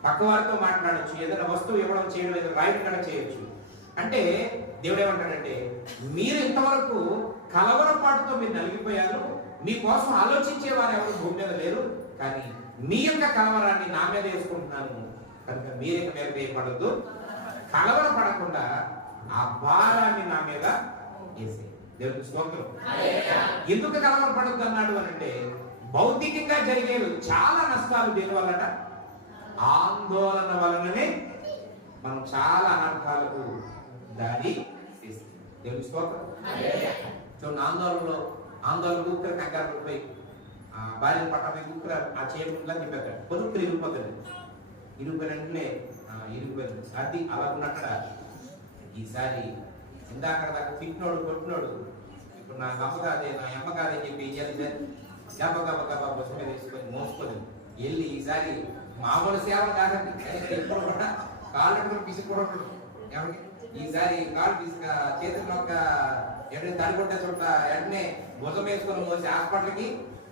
పక్క వారితో మాట్లాడచ్చు, ఏదైనా వస్తువు ఇవ్వడం చేయడం, ఏదైనా రైడ్ కూడా చేయొచ్చు. అంటే దేవుడు ఏమంటాడంటే మీరు ఇంతవరకు కలవరపాటుతో మీరు నలిగిపోయారు, మీకోసం ఆలోచించే వారు ఎవరు భూమి మీద లేరు, కానీ మీ యొక్క కలవరాన్ని నా మీద వేసుకుంటున్నాను కనుక మీరే మీద వేయపడద్దు. కలవరపడకుండా ఆ భారాన్ని నా మీద వేసే. దేవుడికి స్తోత్రం. ఎందుకు కలవరపడద్దు అన్నాడు అంటే భౌతికంగా జరిగేవి చాలా నష్టాలు దేని వలన? ఆందోళన వలననే మనం చాలా అనర్థాలకు దారి తీస్తాం. దేవుడికి స్తోత్రం. చూడండి, ఆందోళన ఊపిరి కంగారు పోయి ఆ భార్య పట్టణ ఊపిరి ఆ చేయకుండా తిప్పాడు, పొరుక్కులు ఇరిగిపోతాడు. ఇరిగిపోయినట్లే ఇరిగిపోయింది. అది అలా ఉన్నక్కడ ఈసారి ఇందాక దాకా తిట్టినోడు కొట్టినోడు ఇప్పుడు నా అమ్మగాదే నా అమ్మగాదే చెప్పి ఏం చేయాలి? గబ బస్సు మీద వేసుకొని మోసుకొని వెళ్ళి ఈసారి మామూలు సేవ కాదండి, ఎప్పుడు కూడా కాళ్ళు పిసి కూడా ఎవరికి ఈసారి కాళ్ళు పిసి చేతుల్లో ఒక ఎక్కడికి తడిపడ్డ చోట వెంటనే భుజం వేసుకొని మోసి హాస్పిటల్కి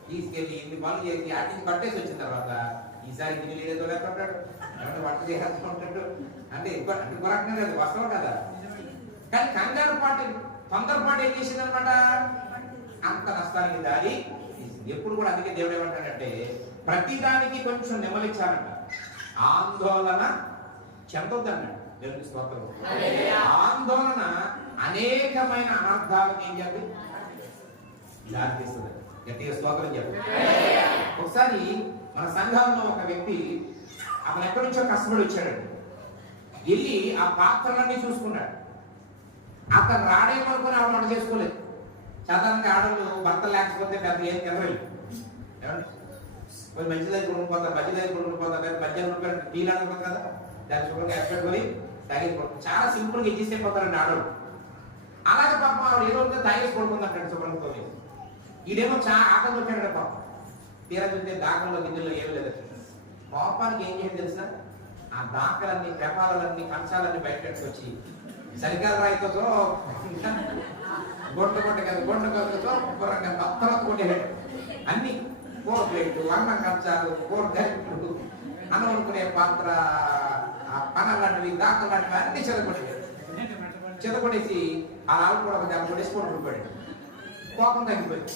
తీసుకెళ్ళి ఇన్ని పనులు చేసి అటు నుంచి కట్టేసి వచ్చిన తర్వాత ఈసారి గిన్నెలు ఏదో లేకుంటాడు, ఏమంటే వంట చేస్తుంటాడు. అంటే ఇంకో రకంగా లేదు, వస్తావు కదా. కానీ కంగారు పాటు తొందరపాటు ఏం చేసింది అనమాట, అంత నష్టానికి దారి తీసింది. ఎప్పుడు కూడా అందుకే దేవుడు ఏమంటాడంటే ప్రతిదానికి కొంచెం నెమలిచ్చారంట. ఆందోళన చెందొద్దన్నాడు. దేవుడికి స్తోత్రం. ఆందోళన అనేకమైన అనర్థాలకు ఏం చేయాలి, దారి తీస్తుంది. గట్టిగా స్తోత్రం చెప్పండి. ఒకసారి మన సంఘంలో ఒక వ్యక్తి అతను ఎక్కడి నుంచో కష్టపడి వచ్చాడండి. వెళ్ళి ఆ పాత్రలన్నీ చూసుకున్నాడు. అతను రాడేమనుకుని ఆవిడ వంట చేసుకోలేదు. సాధారణంగా ఆడలు భర్త లేకపోతే పెద్ద ఏం తినలేదు. మంచి దగ్గర కొనుక్కోతారు, మధ్య దగ్గర కొనుక్కోతారు, మధ్యాహ్నం రూపాయలు టీలు అనుకుంటారు కదా, దాన్ని శుభ్రంగా ఎక్కడిపోయి తాగేసి పడుతుంది. చాలా సింపుల్గా ఇచ్చేసి అయిపోతారండి ఆడలు. అలాగే పాపం ఆవిడ ఏ రోజుతో తాగేసి పడుకుందంటాడు శుభ్రంతో. ఈడేమో చాలా ఆకలి వచ్చాడు పాపం. తీరా చూస్తే దాకంలో గిన్నెలో ఏమి లేదు. పాపానికి ఏం చేయండి తెలుసా, ఆ దాకలన్నీ పెపాలన్నీ కంచాలన్నీ బయటకు వచ్చి సరికాల రాయితో గొడ్డ కదా గొడ్డ కొద్దతో శుభ్రంగా మొత్తం కొట్టేసాడు. అన్ని కూర ప్లేట్లు, అన్నం కంచాలు, కూర గరిటెలు, అన్నం అనుకునే పాత్ర, పనలు లాంటివి, దాకలు లాంటివి అన్ని చెదకొట్టేసి ఆ ఆవిడ కూడా ఒక దెబ్బ కొట్టేసి కొడుకుపోయాడు. కోపం తగ్గిపోయింది.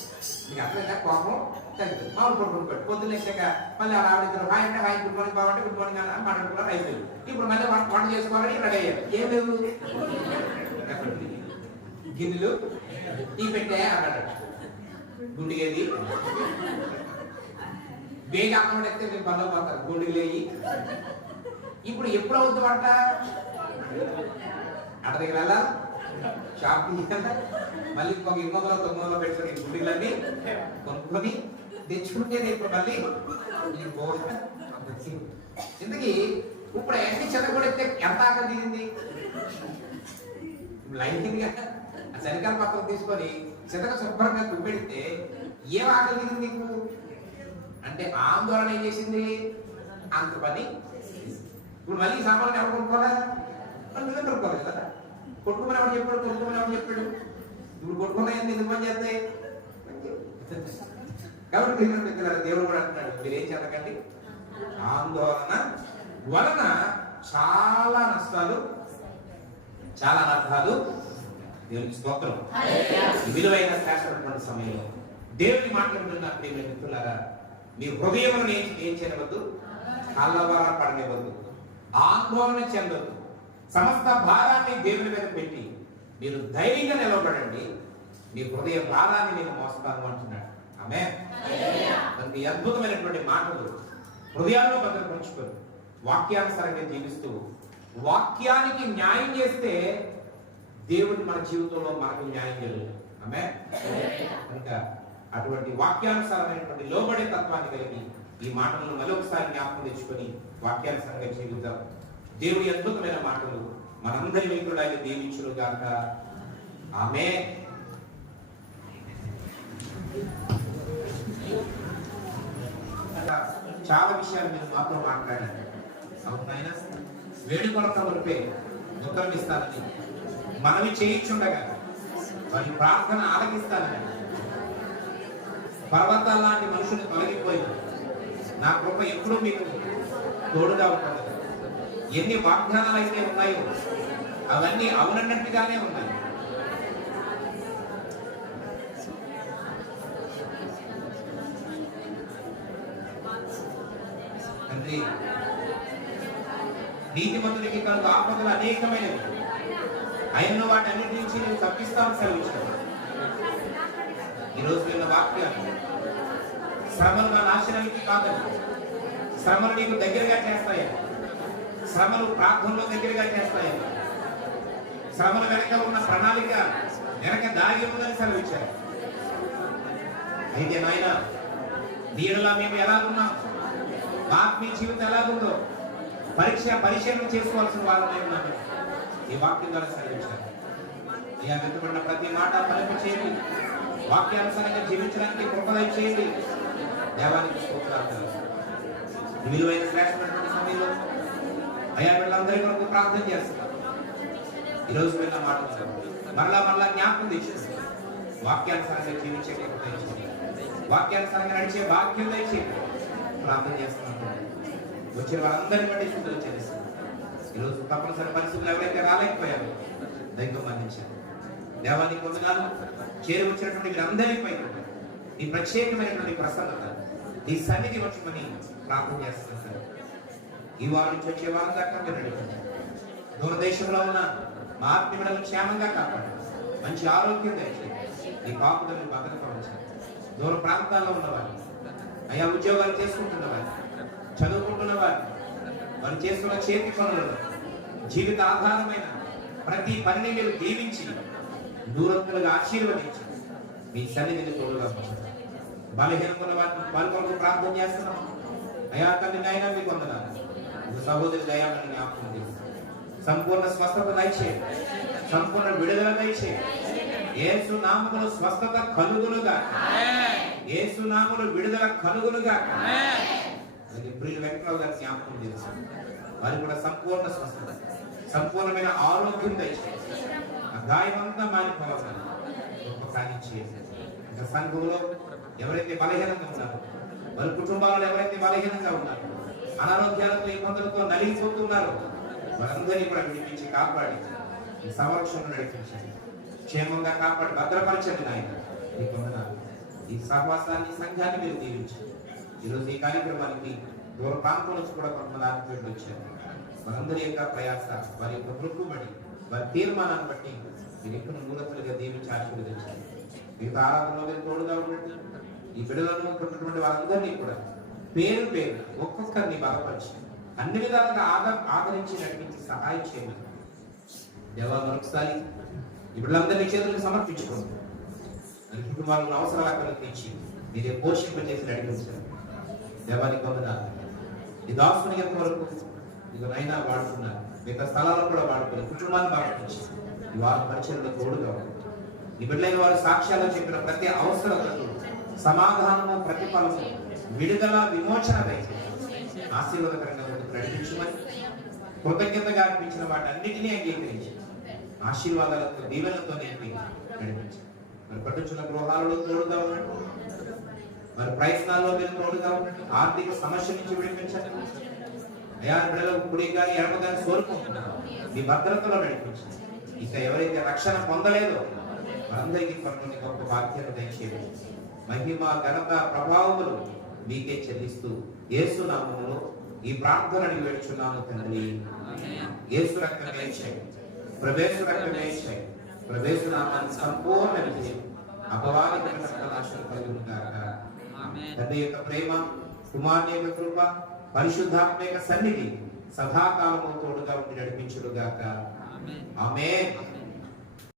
మీకు అర్థమైందా? కోపం తగ్గిపోయింది. మామూలు కొడుకుపోయాడు. పొద్దున్న లేచాక మళ్ళీ అలా ఆవిడ హాయ్ అంటే హాయ్, గుడ్ మార్నింగ్ బాగుంటే గుడ్ మార్నింగ్ అని మాట్లాడుకున్నారు. అయిపోయింది. ఇప్పుడు మళ్ళీ వంట చేసుకోవాలని రెడీ అయ్యారు. ఏం లేదు, గిన్నెలు టీ పెట్టే అన్నాడు. గుండిగేది వేగి అన్నం ఎత్తే మీరు పనులు పోతారు. గుండికి లేయి. ఇప్పుడు ఎప్పుడు అవుతుంది వంట? అట దగ్గర వెళ్ళాలి, షాపింగ్ మళ్ళీ ఇంకొక 800-900 పెట్టుకుని గుండిలన్నీ కొనుక్కొని తెచ్చుకుంటే ఇప్పుడు మళ్ళీ ఇంతకీ ఇప్పుడు ఎన్ని చెదగొడితే ఎంత ఆకలి దిగింది? లైన్గా శనికాల పత్రం తీసుకొని చితక శుభ్రంగా తుప్పెడితే ఏం ఆకలి దిగింది నీకు అంటే ఆందోళన ఏం చేసింది, అంత పని. ఇప్పుడు మళ్ళీ ఈ సామాన్లు ఎవరు కొనుక్కోవాలా? వాళ్ళు నువ్వే కొనుక్కోవాలి కదా. కొట్టుకుని ఎవరు చెప్పాడు, కొనుక్కోమని ఎవరు చెప్పాడు? ఇప్పుడు కొట్టుకున్నాయని ఎందుకు పని చేస్తాయి? కాబట్టి దేవుడు కూడా అంటున్నాడు, మీరేం చెందకండి, ఆందోళన వలన చాలా నష్టాలు, చాలా అనర్థాలు. దేవునికి స్తోత్రం. విలువైన శ్రేష్టమైనటువంటి సమయంలో దేవుని మాట్లాడుతున్న ప్రియ మిత్రులారా, మీ హృదయములను ఏం చేయవద్దు, కలవర పడనివ్వద్దు, ఆందోళన చెందొద్దు. సమస్త భారాన్ని దేవుని మీద పెట్టి మీరు ధైర్యంగా నిలబడండి. మీ హృదయ భారాన్ని నేను మోస్తాను అంటున్నాడు. ఆమేన్. ఈ అద్భుతమైనటువంటి మాటలు హృదయాల్లో భద్రపరుచుకొని వాక్యానుసారంగా జీవిస్తూ వాక్యానికి న్యాయం చేస్తే దేవుడు మన జీవితంలో మనకు న్యాయం జరుగుతుంది. ఆమేన్. కనుక అటువంటి వాక్యానుసారమైనటువంటి లోబడే తత్వాన్ని కలిగి ఈ మాటలను మరొకసారి జ్ఞాపకం తెచ్చుకొని వాక్యానుసారంగా జీవిద్దాం. దేవుడి అద్భుతమైన మాటలు మనందరి వైపులా దీవించును గాక. ఆమేన్. చాలా విషయాలు మీరు మాతో మాట్లాడారు. అవునైనా వేడుకొలత వరపే ఉత్తరం ఇస్తానని మనవి చేయించుండగా వారి ప్రార్థన ఆలకిస్తానని పర్వతాల లాంటి మనుషులు తొలగిపోయి నా కృప ఎప్పుడూ మీకు తోడుగా ఉంటుంది. ఎన్ని వాగ్దానాలు అయితే ఉన్నాయో అవన్నీ అవునన్నట్టుగానే ఉన్నాయి. తండ్రి, నీతిమంతుడికి కనుక ఆపదలు అనేకమైనవి, ఆయన వాటన్నిటి నుంచి నేను తప్పిస్తామని సెలవించాను. ఈరోజు విన్న వాక్యాలు శ్రమలు నా నాశనానికి కాదని, శ్రమలు నీకు దగ్గరగా చేస్తాయని, శ్రమలు ప్రార్థనలో దగ్గరగా చేస్తాయని, శ్రమల వెనక ఉన్న ప్రణాళిక వెనక దాగి ఉందని సెలవిచ్చారు. అయితే నాయన, దీనిలా మేము ఎలాగున్నాం, ఆత్మీయ జీవితం ఎలాగుందో పరిశీలన చేసుకోవాల్సిన వాళ్ళనే ఉన్నాము. ఈ వాక్యం ద్వారా సెలవిచ్చారు. అయ్యా, వెతుబడిన ప్రతి మాట ఫలింప చేయండి, వాక్యానుసారంగా జీవించడానికి కృపదయ చేయండి. దేవానికి స్తోత్రాలు. విలువైన శ్రేష్టమైనటువంటి సమయంలో అయ్యా వీళ్ళందరి వరకు ప్రార్థన చేస్తున్నారు. ఈరోజు వెళ్ళిన మాట మరలా మరలా జ్ఞాపకం తెచ్చుకోండి. వాక్యానుసారంగా జీవించే వాక్యానుసారంగా నడిచే భాగ్యం దయచేయండి. ప్రార్థన చేస్తున్నాను. వచ్చిన వారందరినీ బట్టి శుద్ధులు చేస్తాను. ఈరోజు తప్పనిసరి పరిస్థితులు ఎవరైతే రాలేకపోయారో దైవం అందించారు. దేవానికి వందనాలు. చేరి వచ్చినటువంటి వీరందరిపై నీ ప్రత్యేకమైనటువంటి ప్రసన్నత, నీ సన్నిధి వచ్చమని ప్రార్థన చేస్తున్నాను. ఈ వారం నుంచి వచ్చే వారం దాకా మీరు నడిపించారు. దూరదేశంలో ఉన్న మా ఆత్మీయులను క్షేమంగా కాపాడు. మంచి ఆరోగ్యం దయచేయండి. నీ పాపులను భద్రపరచారు. దూర ప్రాంతాల్లో ఉన్నవారిని, అయా ఉద్యోగాలు చేసుకుంటున్న వారిని, చదువుకుంటున్న వారిని, వారు చేస్తున్న చేతి పనులలో జీవిత ఆధారమైన ప్రతి పనిని మీరు దీవించి దూరంతులుగా ఆశీర్వదించి మీ సన్నిధిని తోడుగా బలహీనకున్న వారి కొరకు ప్రార్థన చేస్తున్నాం. అయా తండ్రి నాయన మీకు వందనాలు. సహోదరి దయాన్ని జ్ఞాపకం చేస్తాం. సంపూర్ణ స్వస్థత దయచేయండి. సంపూర్ణ విడుదల దయచేయండి. యేసు నామములో స్వస్థత కలుగునుగా, యేసు నామములో విడుదల కలుగునుగా. ప్రియులు వెంకటరావు గారి జ్ఞాపకం చేస్తాం. వారికి కూడా సంపూర్ణ స్వస్థత, సంపూర్ణమైన ఆరోగ్యం దయచేయండి. ఆ గాయమంతా మారిపోవాలి. గొప్ప కార్యం చేయండి. ఇంకా సంఘంలో ఎవరైతే బలహీనంగా ఉన్నారో, వారి కుటుంబాలలో ఎవరైతే బలహీనంగా ఉన్నారో, అనారోగ్యాలతో ఇబ్బందులతో నలిగిపోతున్నారో, వారందరినీ కూడా విడిపించి కాపాడి ఈ సంరక్షణను నడిపించండి. క్షేమంగా కాపాడి భద్రపరచండి నాయన. మీకు వందనాలు. ఈ సహవాసాన్ని, సంఘాన్ని మీరు దీవించండి. ఈరోజు ఈ కార్యక్రమానికి దూర ప్రాంతం నుంచి కూడా కొంతమంది ఆత్మీయులు వచ్చారు. వారందరి యొక్క ప్రయాస, వారి యొక్క మొక్కుబడి, వారి తీర్మానాన్ని బట్టి మీరు ఎక్కువ మూలతులుగా దీవించి ఆశీర్వదించారు. మీకు ఆరాధనలో మీరు తోడుగా ఉన్నట్టు ఈ బిడ్డలను ఉన్నటువంటి వారందరినీ కూడా పేరు పేరు ఒక్కొక్కరిని బలపరిచి అన్ని విధాలుగా ఆదరించి నడిపించి సహాయం చేయమని దేవా మరొకసారి ఈ బిడ్డలందరినీ చేతులకు సమర్పించుకోండి. వారి కుటుంబాలను అవసరాలను తీర్చి మీరే పోషింపజేసి నడిపించారు. దేవానికి వందనాలు. ఈ దాసుని యొక్క వరకు ఇక నైనా వాడుతున్నారు. మిగతా స్థలాల్లో కూడా వాడుకుని కుటుంబాన్ని బాగుంచి ఈ వారి పరిచయంలో తోడుగా ఉంది. ఈ బిడ్డలైన వారు సాక్ష్యాలు చెప్పిన ప్రతి అవసరాలకు సమాధానము, ప్రతిఫలము, విడుదల, విమోచన ఆశీర్వాదకరంగా నడిపించమని కృతజ్ఞతగా అనిపించిన వాటన్నిటినీ అంగీకరించి ఆశీర్వాదాలతో, దీవెనలతో నింపి నడిపించారు. మరి పట్టుచున్న గృహాలలో తోడుగా ఉన్నట్టు, మరి ప్రయత్నాల్లో మీరు తోడుగా ఉన్నట్టు, ఆర్థిక సమస్య నుంచి విడిపించండి. అయా బిడ్డలు కుడిగా ఎడమగా కోరుకుంటున్నారు. మీ భద్రతలో నడిపించండి. ఇంకా ఎవరైతే రక్షణ పొందలేదో వారందరికీ కొన్ని గొప్ప బాధ్యత దయచేయండి. మహిమ, ఘనత, ప్రభావములు మీకే చెల్లిస్తూ యేసు నామములో ఈ ప్రార్థనని వేడుచున్నాను తండ్రి. యేసు రక్తమే చేయండి, ప్రవేశ రక్తమే చేయండి, ప్రవేశ నామాన్ని సంపూర్ణ విజయం అపవాదిక నాశనం కలుగునుగాక. తండ్రి యొక్క ప్రేమ, కుమారుని యొక్క కృప, పరిశుద్ధాత్మ యొక్క సన్నిధి సదాకాలము తోడుగా ఉండి నడిపించుడుగాక. ఆమేన్.